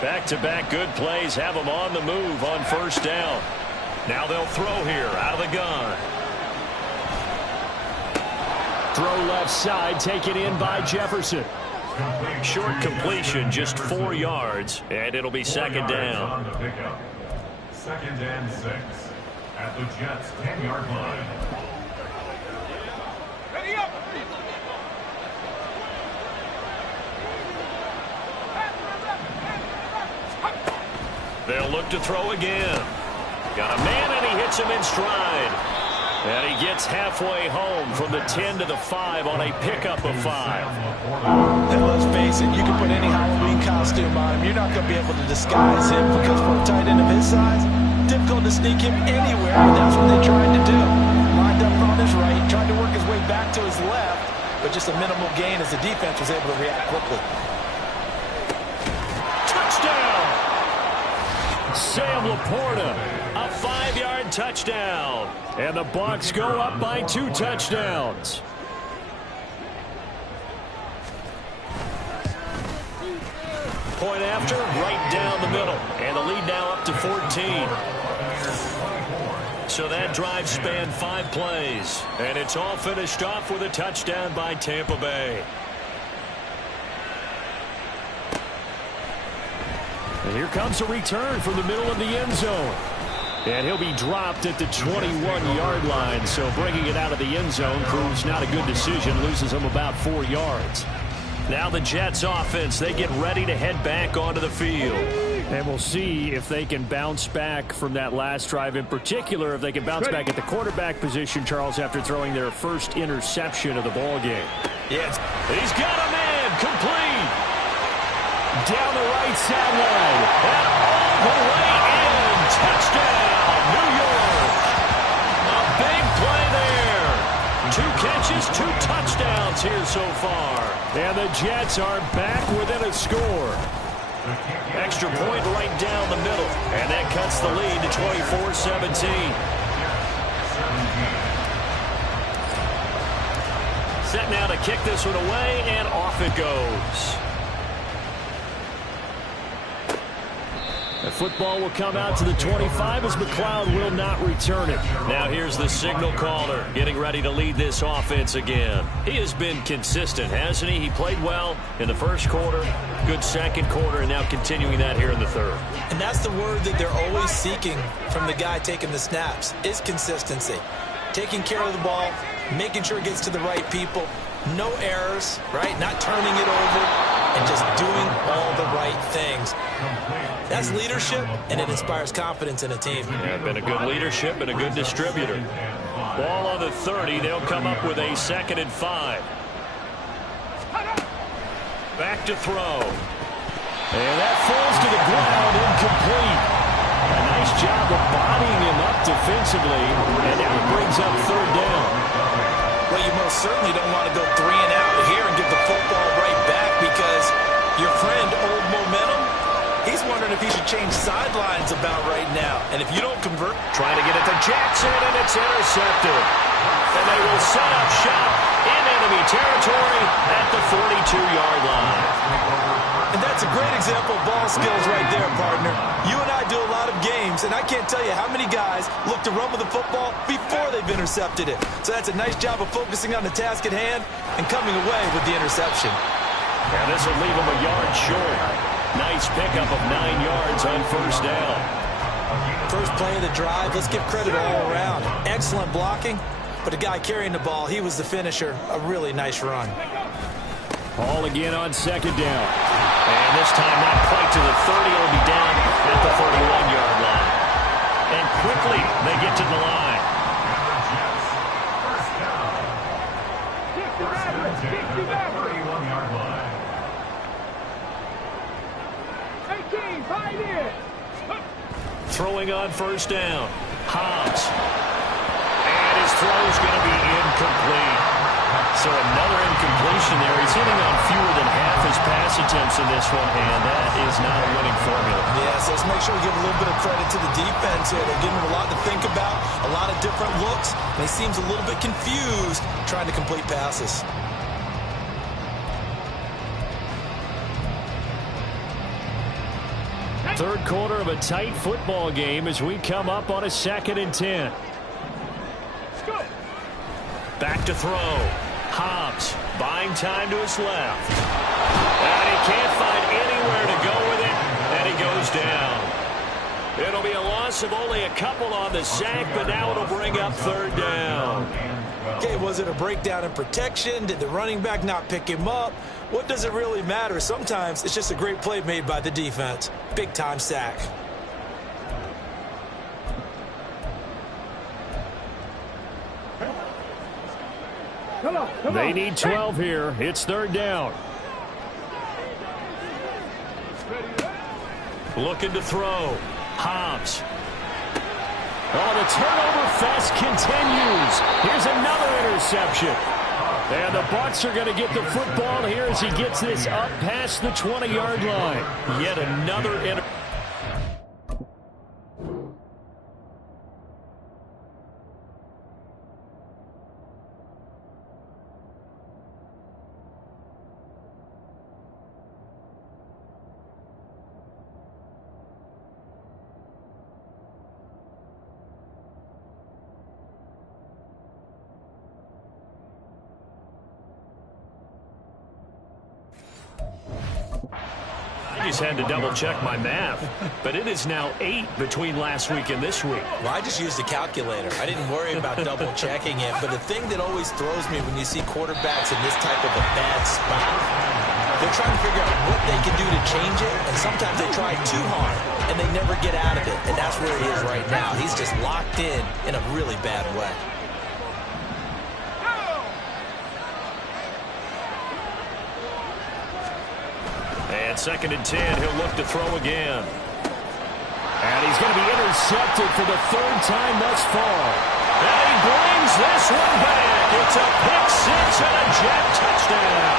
Back-to-back good plays have him on the move on first down. Now they'll throw here out of the gun. Throw left side, taken in by Jefferson. Short completion, just 4 yards, and it'll be second down. Second and 6 at the Jets' 10-yard line. Ready up! They'll look to throw again. Got a man, and he hits him in stride. And he gets halfway home from the 10 to the 5 on a pickup of 5. And let's face it, you can put any Halloween costume on him. You're not going to be able to disguise him because for a tight end of his size, difficult to sneak him anywhere, but that's what they tried to do. Lined up on his right, tried to work his way back to his left, but just a minimal gain as the defense was able to react quickly. Touchdown! Sam Laporta, a 5-yard touchdown. And the Bucs go up by 2 touchdowns. Point after, right down the middle. And the lead now up to 14. So that drive spanned 5 plays. And it's all finished off with a touchdown by Tampa Bay. And here comes a return from the middle of the end zone. And he'll be dropped at the 21-yard line. So bringing it out of the end zone proves not a good decision. Loses him about 4 yards. Now the Jets offense, they get ready to head back onto the field. And we'll see if they can bounce back from that last drive. In particular, if they can bounce back at the quarterback position, Charles, after throwing their first interception of the ballgame. Yes. He's got a man complete. Down the right sideline. And all the way in. Touchdown, New York. A big play there. 2 catches, 2 touchdowns here so far. And the Jets are back within a score. Extra point right down the middle. And that cuts the lead to 24-17. Set now to kick this one away, and off it goes. The football will come out to the 25 as McLeod will not return it. Now here's the signal caller getting ready to lead this offense again. He has been consistent, hasn't he? He played well in the first quarter, good second quarter, and now continuing that here in the third. And that's the word that they're always seeking from the guy taking the snaps, is consistency. Taking care of the ball, making sure it gets to the right people, no errors, right? Not turning it over, and just doing all the right things. That's leadership, and it inspires confidence in a team. Yeah, been a good leadership and a good distributor. Ball on the 30. They'll come up with a 2nd and 5. Back to throw. And that falls to the ground, incomplete. A nice job of bodying him up defensively, and now it brings up 3rd down. Well, you most certainly don't want to go 3 and out here and give the football right back because your friend, Old Momentum, he's wondering if he should change sidelines about right now. And if you don't convert... Trying to get it to Jackson, and it's intercepted. And they will set up shop in enemy territory at the 42-yard line. And that's a great example of ball skills right there, partner. You and I do a lot of games, and I can't tell you how many guys look to run with the football before they've intercepted it. So that's a nice job of focusing on the task at hand and coming away with the interception. And this will leave him a yard short. Nice pickup of 9 yards on 1st down. First play of the drive, let's give credit all around. Excellent blocking, but the guy carrying the ball, he was the finisher. A really nice run. Ball again on 2nd down. And this time not quite to the 30. It'll be down at the 31-yard line. And quickly they get to the line. Throwing on 1st down. Hobbs. And his throw is going to be incomplete. So another incompletion there. He's hitting on fewer than half his pass attempts in this one, and that is not a winning formula. Yeah, so let's make sure we give a little bit of credit to the defense here. They're giving him a lot to think about, a lot of different looks, and he seems a little bit confused trying to complete passes. Third quarter of a tight football game as we come up on a 2nd and 10. Back to throw. Hobbs buying time to his left. loss of only a couple on the sack, but now it'll bring up third down. Okay, was it a breakdown in protection? Did the running back not pick him up? What does it really matter? Sometimes it's just a great play made by the defense. Big-time sack. They need 12 here. It's third down. Looking to throw. Hobbs. Oh, the turnover fest continues. Here's another interception. And the Bucs are going to get the football here as he gets this up past the 20-yard line. Yet another interception. I just had to double-check my math, but it is now 8 between last week and this week. Well, I just used a calculator. I didn't worry about double-checking it, but the thing that always throws me when you see quarterbacks in this type of a bad spot, they're trying to figure out what they can do to change it, and sometimes they try too hard, and they never get out of it, and that's where he is right now. He's just locked in a really bad way. And 2nd and 10, he'll look to throw again. And he's going to be intercepted for the 3rd time thus far. And he brings this one back. It's a pick-6 and a Jet touchdown.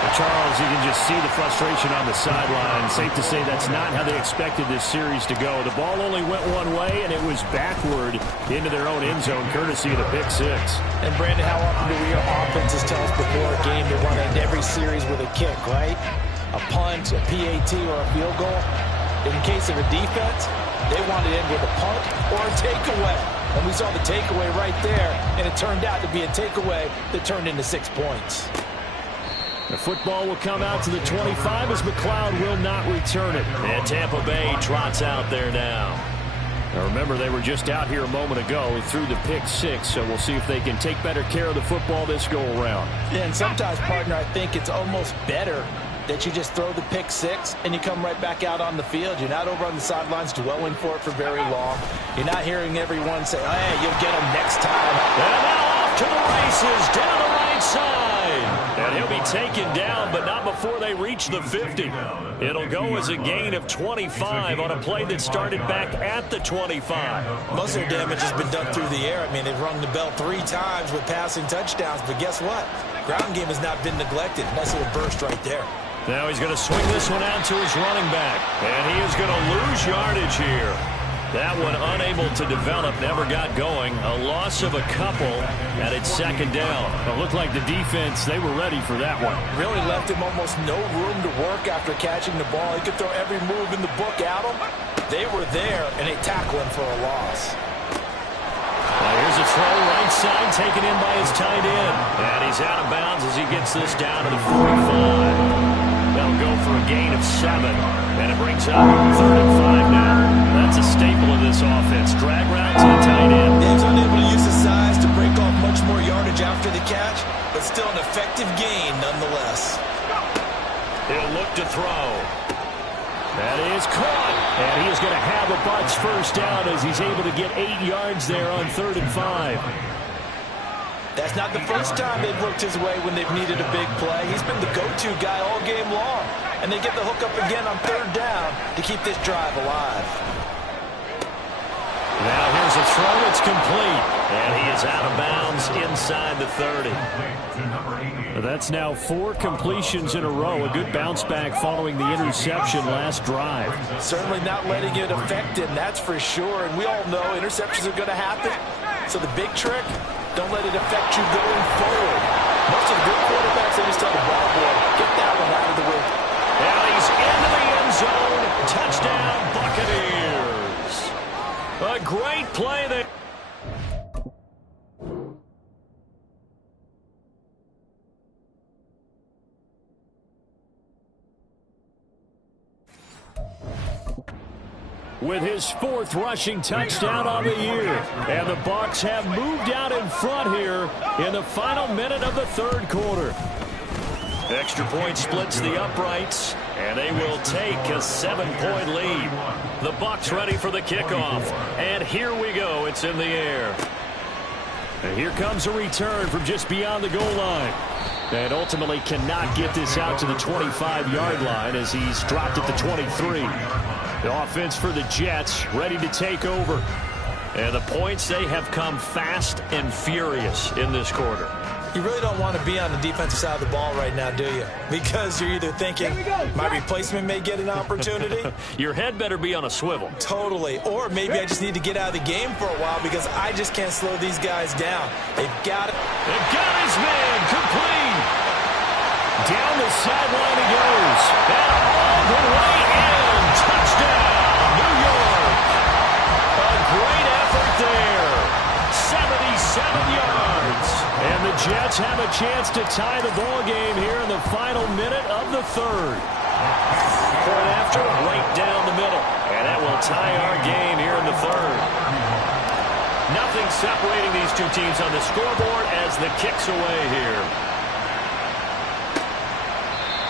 Well, Charles, you can just see the frustration on the sideline. Safe to say that's not how they expected this series to go. The ball only went one way, and it was backward into their own end zone, courtesy of the pick-6. And, Brandon, how often do we hear offenses tell us before a game they want to end every series with a kick, right? A punt, a PAT, or a field goal. In case of a defense, they want to end with a punt or a takeaway. And we saw the takeaway right there, and it turned out to be a takeaway that turned into 6 points. The football will come out to the 25 as McLeod will not return it. And Tampa Bay trots out there now. Now remember, they were just out here a moment ago through the pick-6, so we'll see if they can take better care of the football this go-around. Yeah, and sometimes, partner, I think it's almost better that you just throw the pick-6 and you come right back out on the field. You're not over on the sidelines dwelling for it for very long. You're not hearing everyone say, hey, you'll get them next time. And now off to the races, down the right side. And he'll be taken down, but not before they reach the 50. It'll go as a gain of 25 on a play that started back at the 25. Most of their damage has been done through the air. I mean, they've rung the bell 3 times with passing touchdowns, but guess what? Ground game has not been neglected. Nice little burst right there. Now he's going to swing this one out to his running back. And he is going to lose yardage here. That one unable to develop, never got going. A loss of a couple, and it's 2nd down. It looked like the defense, they were ready for that one. Really left him almost no room to work after catching the ball. He could throw every move in the book at him. They were there, and they tackle him for a loss. Well, here's a throw right side taken in by his tight end. And he's out of bounds as he gets this down to the 45. They'll go for a gain of 7. And it brings up 3rd and 5 now. That's a staple of this offense. Drag route to the tight end. He's unable to use his size to break off much more yardage after the catch, but still an effective gain nonetheless. He'll look to throw. That is caught. And he is going to have a Bucs first down as he's able to get 8 yards there on 3rd and 5. That's not the first time they've looked his way when they've needed a big play. He's been the go-to guy all game long. And they get the hook up again on 3rd down to keep this drive alive. Now here's a throw. It's complete. And he is out of bounds inside the 30. That's now 4 completions in a row. A good bounce back following the interception last drive. Certainly not letting it affect him, that's for sure. And we all know interceptions are going to happen. So the big trick, don't let it affect you going forward. Most of the good quarterbacks, they just tell the ball boy, get that one out of the way. And he's into the end zone. Touchdown, Buccaneers. A great play there. with his 4th rushing touchdown on the year. And the Bucs have moved out in front here in the final minute of the 3rd quarter. Extra point splits the uprights, and they will take a 7-point lead. The Bucs ready for the kickoff, and here we go. It's in the air. And here comes a return from just beyond the goal line. And ultimately cannot get this out to the 25-yard line as he's dropped at the 23. The offense for the Jets ready to take over. And the points, they have come fast and furious in this quarter. You really don't want to be on the defensive side of the ball right now, do you? Because you're either thinking, my replacement may get an opportunity. Your head better be on a swivel. Totally. Or maybe I just need to get out of the game for a while because I just can't slow these guys down. They've got it. They've got his man complete. Down the sideline he goes. And all the way in. Touchdown, New York. A great effort there. 77 yards. And the Jets have a chance to tie the ball game here in the final minute of the 3rd. Point after, right down the middle. And that will tie our game here in the 3rd. Nothing separating these two teams on the scoreboard as the kick's away here.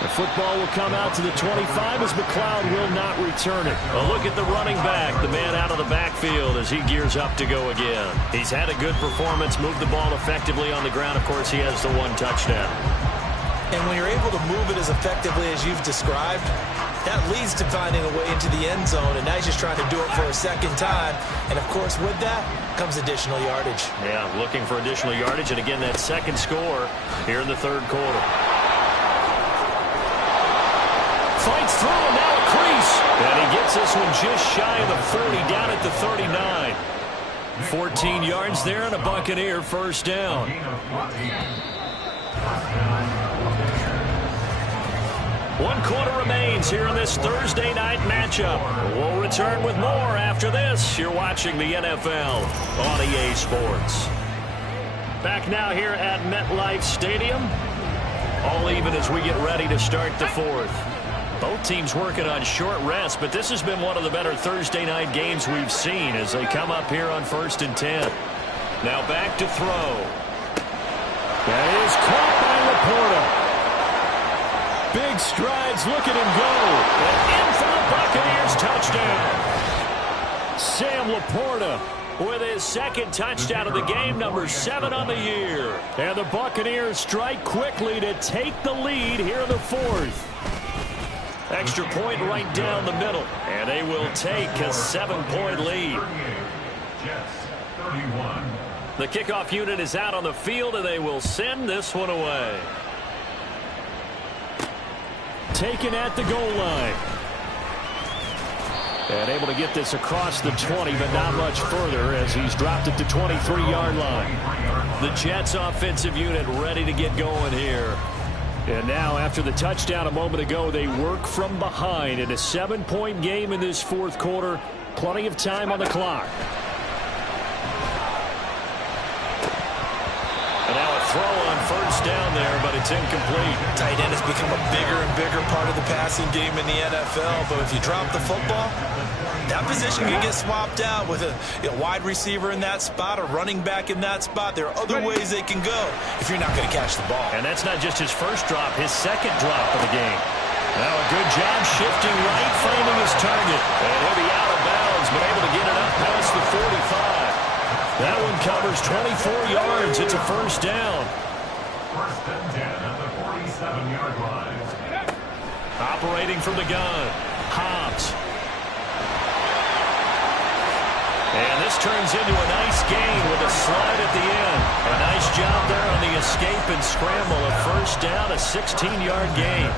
The football will come out to the 25 as McLeod will not return it. A look at the running back, the man out of the backfield as he gears up to go again. He's had a good performance, moved the ball effectively on the ground. Of course, he has the 1 touchdown. And when you're able to move it as effectively as you've described, that leads to finding a way into the end zone, and now he's just trying to do it for a 2nd time. And, of course, with that comes additional yardage. Yeah, looking for additional yardage, and again, that 2nd score here in the 3rd quarter. Fights through, and now a crease. And he gets this one just shy of the 40, down at the 39. 14 yards there, and a Buccaneer 1st down. 1 quarter remains here in this Thursday night matchup. We'll return with more after this. You're watching the NFL on EA Sports. Back now here at MetLife Stadium. All even as we get ready to start the 4th. Both teams working on short rest, but this has been one of the better Thursday night games we've seen as they come up here on 1st and 10. Now back to throw. That is caught by Laporta. Big strides, look at him go. And in for the Buccaneers touchdown. Sam Laporta with his 2nd touchdown of the game, number 7 on the year. And the Buccaneers strike quickly to take the lead here in the 4th. Extra point right down the middle, and they will take a 7-point lead. The kickoff unit is out on the field, and they will send this one away. Taken at the goal line. And able to get this across the 20, but not much further as he's dropped at the 23-yard line. The Jets offensive unit ready to get going here. And now, after the touchdown a moment ago, they work from behind in a 7-point game in this 4th quarter. Plenty of time on the clock. And now a throw on 1st down there, but it's incomplete. Tight end has become a bigger and bigger part of the passing game in the NFL. But if you drop the football, that position can get swapped out with a wide receiver in that spot, a running back in that spot. There are other ways they can go if you're not going to catch the ball. And that's not just his 1st drop, his 2nd drop of the game. Now a good job shifting right, finding his target. And he'll be out of bounds, but able to get it up past the 45. That one covers 24 yards. It's a 1st down. 1st and 10 at the 47-yard line. Operating from the gun, Hobbs. And this turns into a nice gain with a slide at the end. A nice job there on the escape and scramble. A 1st down, a 16-yard gain.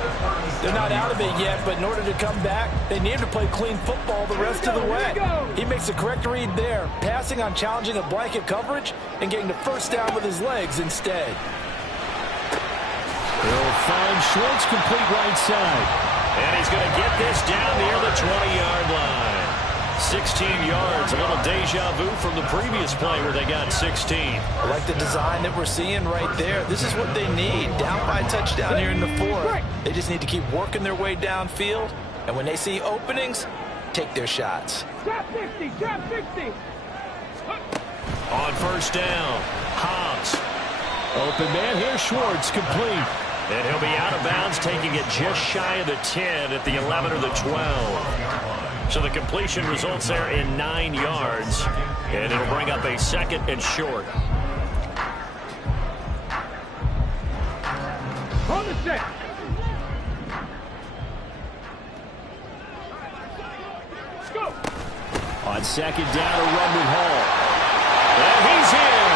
They're not out of it yet, but in order to come back, they need to play clean football the rest of the way. He makes the correct read there, passing on challenging a blanket coverage and getting the 1st down with his legs instead. He'll find Schwartz complete right side. And he's going to get this down near the 20-yard line. 16 yards, a little deja vu from the previous play where they got 16. I like the design that we're seeing right there. This is what they need. Down by a touchdown here in the 4th. They just need to keep working their way downfield. And when they see openings, take their shots. Trap 60, trap 60. On first down, Hobbs. Open man here, Schwartz, complete. And he'll be out of bounds, taking it just shy of the 10 at the 11 or the 12. So the completion results there in 9 yards. And it'll bring up a 2nd and short. On the set. Let's go. On 2nd down, a run with Hall. And he's in.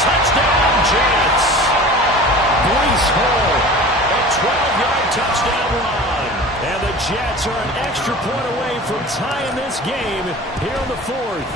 Touchdown, Jets. Breece Hall, a 12-yard touchdown run. And the Jets are an extra point away from tying this game here in the 4th.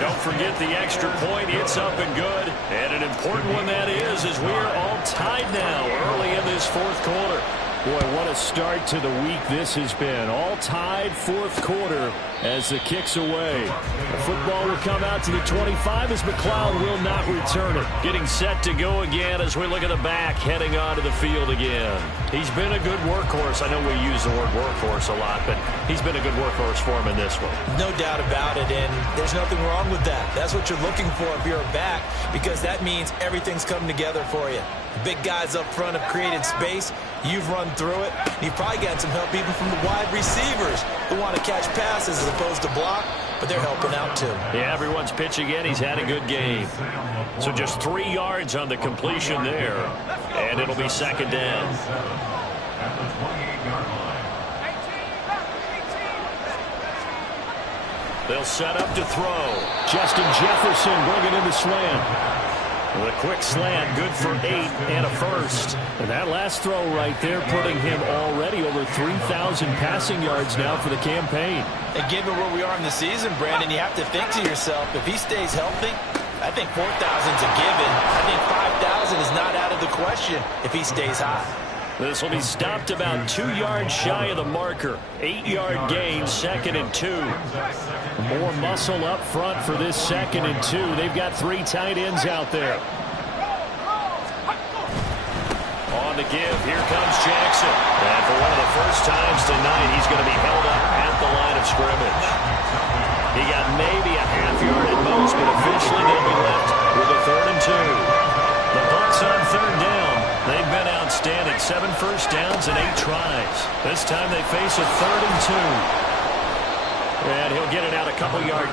Don't forget the extra point. It's up and good. And an important one that is, as we are all tied now early in this 4th quarter. Boy, what a start to the week this has been. All tied, 4th quarter as the kick's away. The football will come out to the 25 as McLeod will not return it. Getting set to go again as we look at the back, heading onto the field again. He's been a good workhorse. I know we use the word workhorse a lot, but he's been a good workhorse for him in this one. No doubt about it, and there's nothing wrong with that. That's what you're looking for if you're a back, because that means everything's coming together for you. The big guys up front have created space. You've run through it. You've probably gotten some help even from the wide receivers who want to catch passes as opposed to block, but they're helping out too. Yeah, everyone's pitching in. He's had a good game. So just 3 yards on the completion there, and it'll be 2nd down. At the 28-yard line. They'll set up to throw. Justin Jefferson bringing in the slant. The quick slant, good for 8 and a first. And that last throw right there putting him already over 3,000 passing yards now for the campaign. And given where we are in the season, Brandon, you have to think to yourself, if he stays healthy, I think 4,000's a given. I think 5,000 is not out of the question if he stays high. This will be stopped about 2 yards shy of the marker. 8-yard gain, 2nd and 2. More muscle up front for this 2nd and 2. They've got 3 tight ends out there. On the give, here comes Jackson. And for one of the first times tonight, he's going to be held up at the line of scrimmage. He got maybe a half yard at most, but officially they'll be left with a 3rd and 2. The Bucs on 3rd down. They've been outstanding. 7 first downs and 8 tries. This time they face a 3rd and 2. And he'll get it out a couple yards.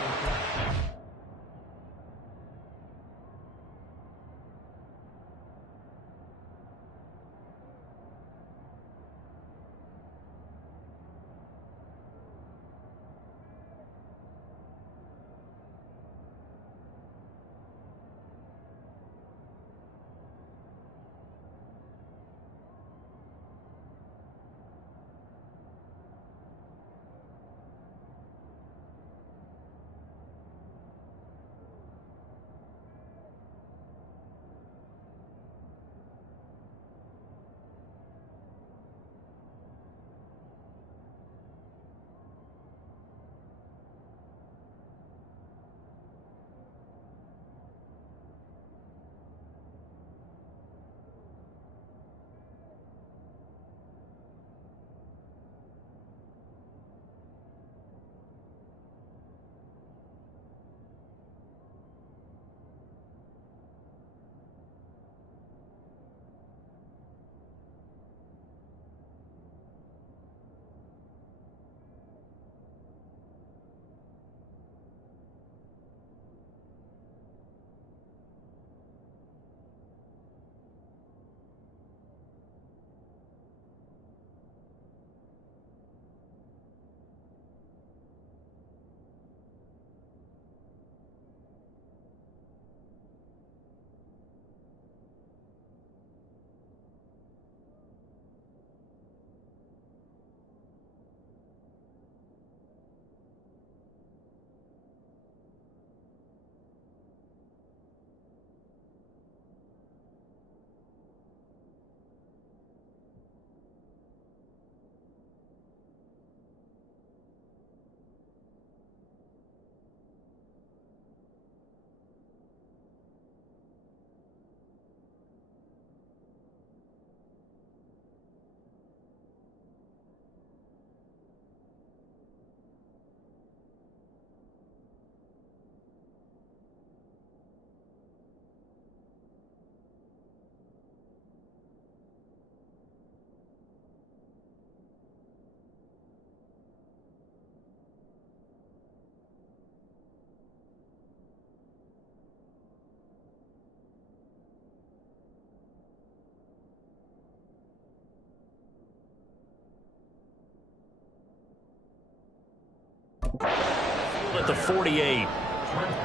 held at the 48.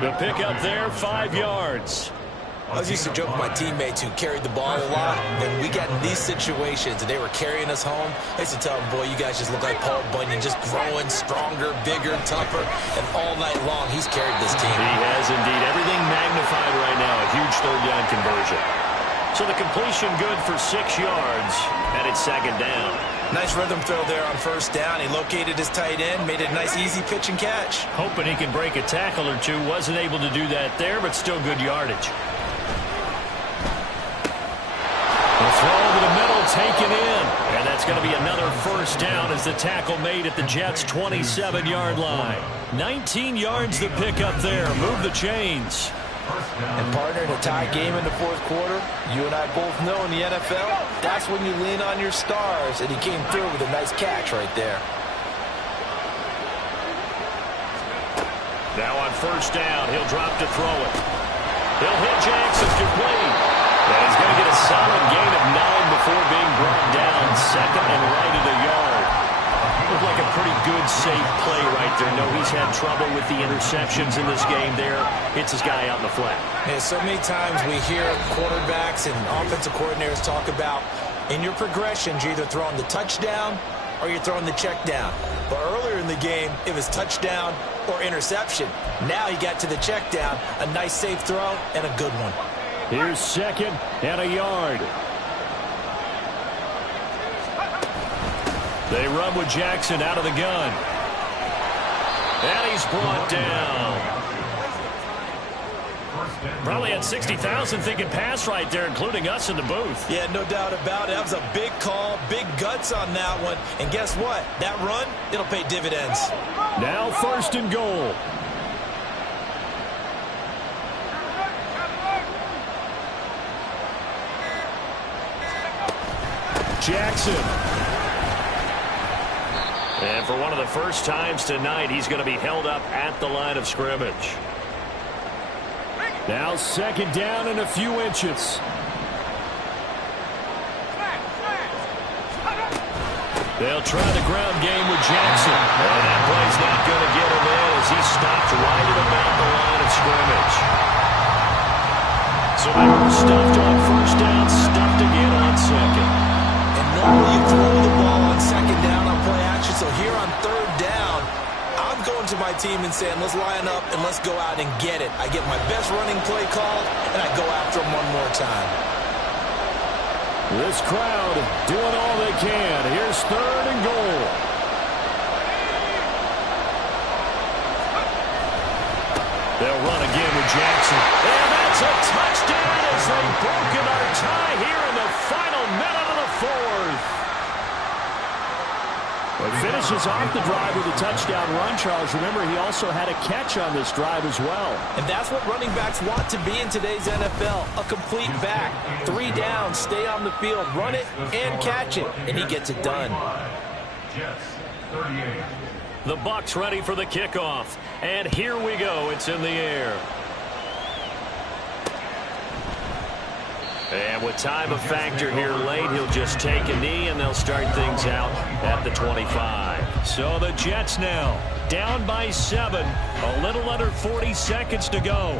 The pickup there, 5 yards. I was used to joke with my teammates who carried the ball a lot. When we got in these situations and they were carrying us home, I used to tell them, boy, you guys just look like Paul Bunyan, just growing stronger, bigger, tougher. And all night long, he's carried this team. He has indeed. Everything magnified right now. A huge third down conversion. So the completion good for 6 yards, and it's second down. Nice rhythm throw there on first down. He located his tight end, made it a nice, easy pitch and catch. Hoping he can break a tackle or two. Wasn't able to do that there, but still good yardage. The throw over the middle, taken in. And that's going to be another first down as the tackle made at the Jets' 27-yard line. 19 yards to pick up there. Move the chains. And partner, in a tie game in the fourth quarter, you and I both know in the NFL, that's when you lean on your stars, and he came through with a nice catch right there. Now on first down, he'll drop to throw it. He'll hit Jackson, complete. And he's going to get a solid gain of 9 before being brought down, second and right at a yard. Looked like a pretty good, safe play right there. No, he's had trouble with the interceptions in this game there. Hits his guy out in the flat. Yeah, so many times we hear quarterbacks and offensive coordinators talk about in your progressions, you're either throwing the touchdown or you're throwing the check down. But earlier in the game, it was touchdown or interception. Now he got to the check down, a nice safe throw, and a good one. Here's second and a yard. They run with Jackson out of the gun. And he's brought down. Probably had 60,000 thinking pass right there, including us in the booth. Yeah, no doubt about it. That was a big call, big guts on that one. And guess what? That run, it'll pay dividends. Now first and goal. Jackson. And for one of the first times tonight, he's going to be held up at the line of scrimmage. Now second down and a few inches. They'll try the ground game with Jackson. And that play's not going to get him in as he stopped right at about the line of scrimmage. So they were stuffed on first down, stuffed again on second. And normally you throw the ball on second down on play action. So here on third down, I'm going to my team and saying, let's line up and let's go out and get it. I get my best running play called, and I go after him one more time. This crowd doing all they can. Here's third and goal. They'll run again with Jackson. And that's a touchdown as they've broken our tie here in the final minute of the fourth. Well, he finishes off the drive with a touchdown run, Charles. Remember, he also had a catch on this drive as well. And that's what running backs want to be in today's NFL, a complete back. 3 down, stay on the field, run it, and catch it. And he gets it done. Jets, 38. The Bucs ready for the kickoff. And here we go. It's in the air. And with time a factor here late, he'll just take a knee, and they'll start things out at the 25. So the Jets now down by 7, a little under 40 seconds to go.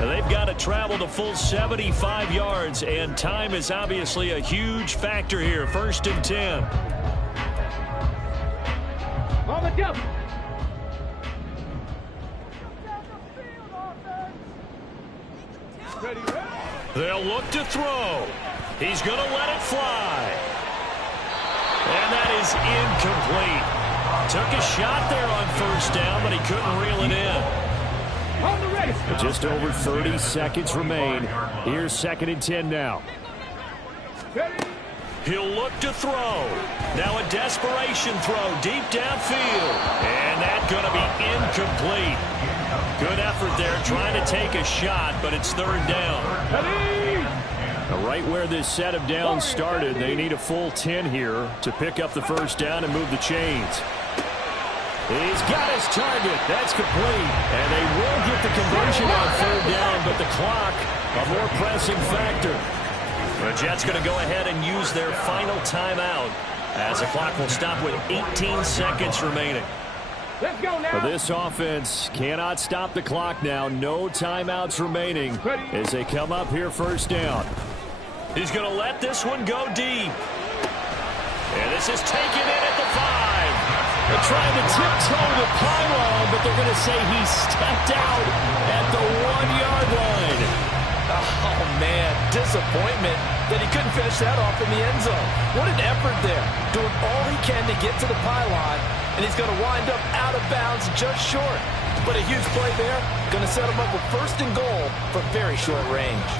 And they've got to travel the full 75 yards, and time is obviously a huge factor here. First and 10. On the jump. Ready, ready. They'll look to throw. He's going to let it fly. And that is incomplete. Took a shot there on first down, but he couldn't reel it in. On the race. Just over 30 seconds remain. Here's second and 10 now. Ready. He'll look to throw. Now a desperation throw deep downfield. And that's going to be incomplete. Good effort there trying to take a shot, but it's third down. Right where this set of downs started, they need a full 10 here to pick up the first down and move the chains. He's got his target. That's complete. And they will get the conversion on third down, but the clock, a more pressing factor. The Jets going to go ahead and use their final timeout as the clock will stop with 18 seconds remaining. Let's go now. But this offense cannot stop the clock now. No timeouts remaining as they come up here first down. He's going to let this one go deep. And this is taken in at the 5. They're trying to tiptoe the pylon, but they're going to say he stepped out at the 1-yard line. Oh, man, disappointment that he couldn't finish that off in the end zone. What an effort there, doing all he can to get to the pylon, and he's going to wind up out of bounds just short. But a huge play there, going to set him up with first and goal from very short range.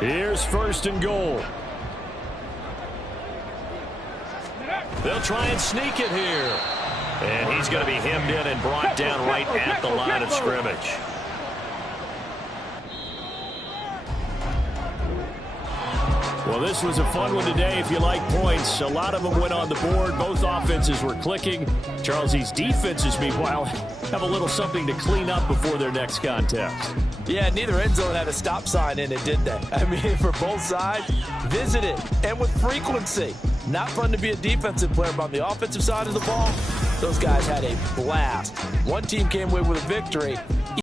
Here's first and goal. They'll try and sneak it here. And he's going to be hemmed in and brought down right at the line of scrimmage. Well, this was a fun one today if you like points. A lot of them went on the board. Both offenses were clicking. Charles, these defenses, meanwhile, have a little something to clean up before their next contest. Yeah, neither end zone had a stop sign in it, did they? I mean, for both sides, visited and with frequency. Not fun to be a defensive player, but on the offensive side of the ball, those guys had a blast. One team came away with a victory,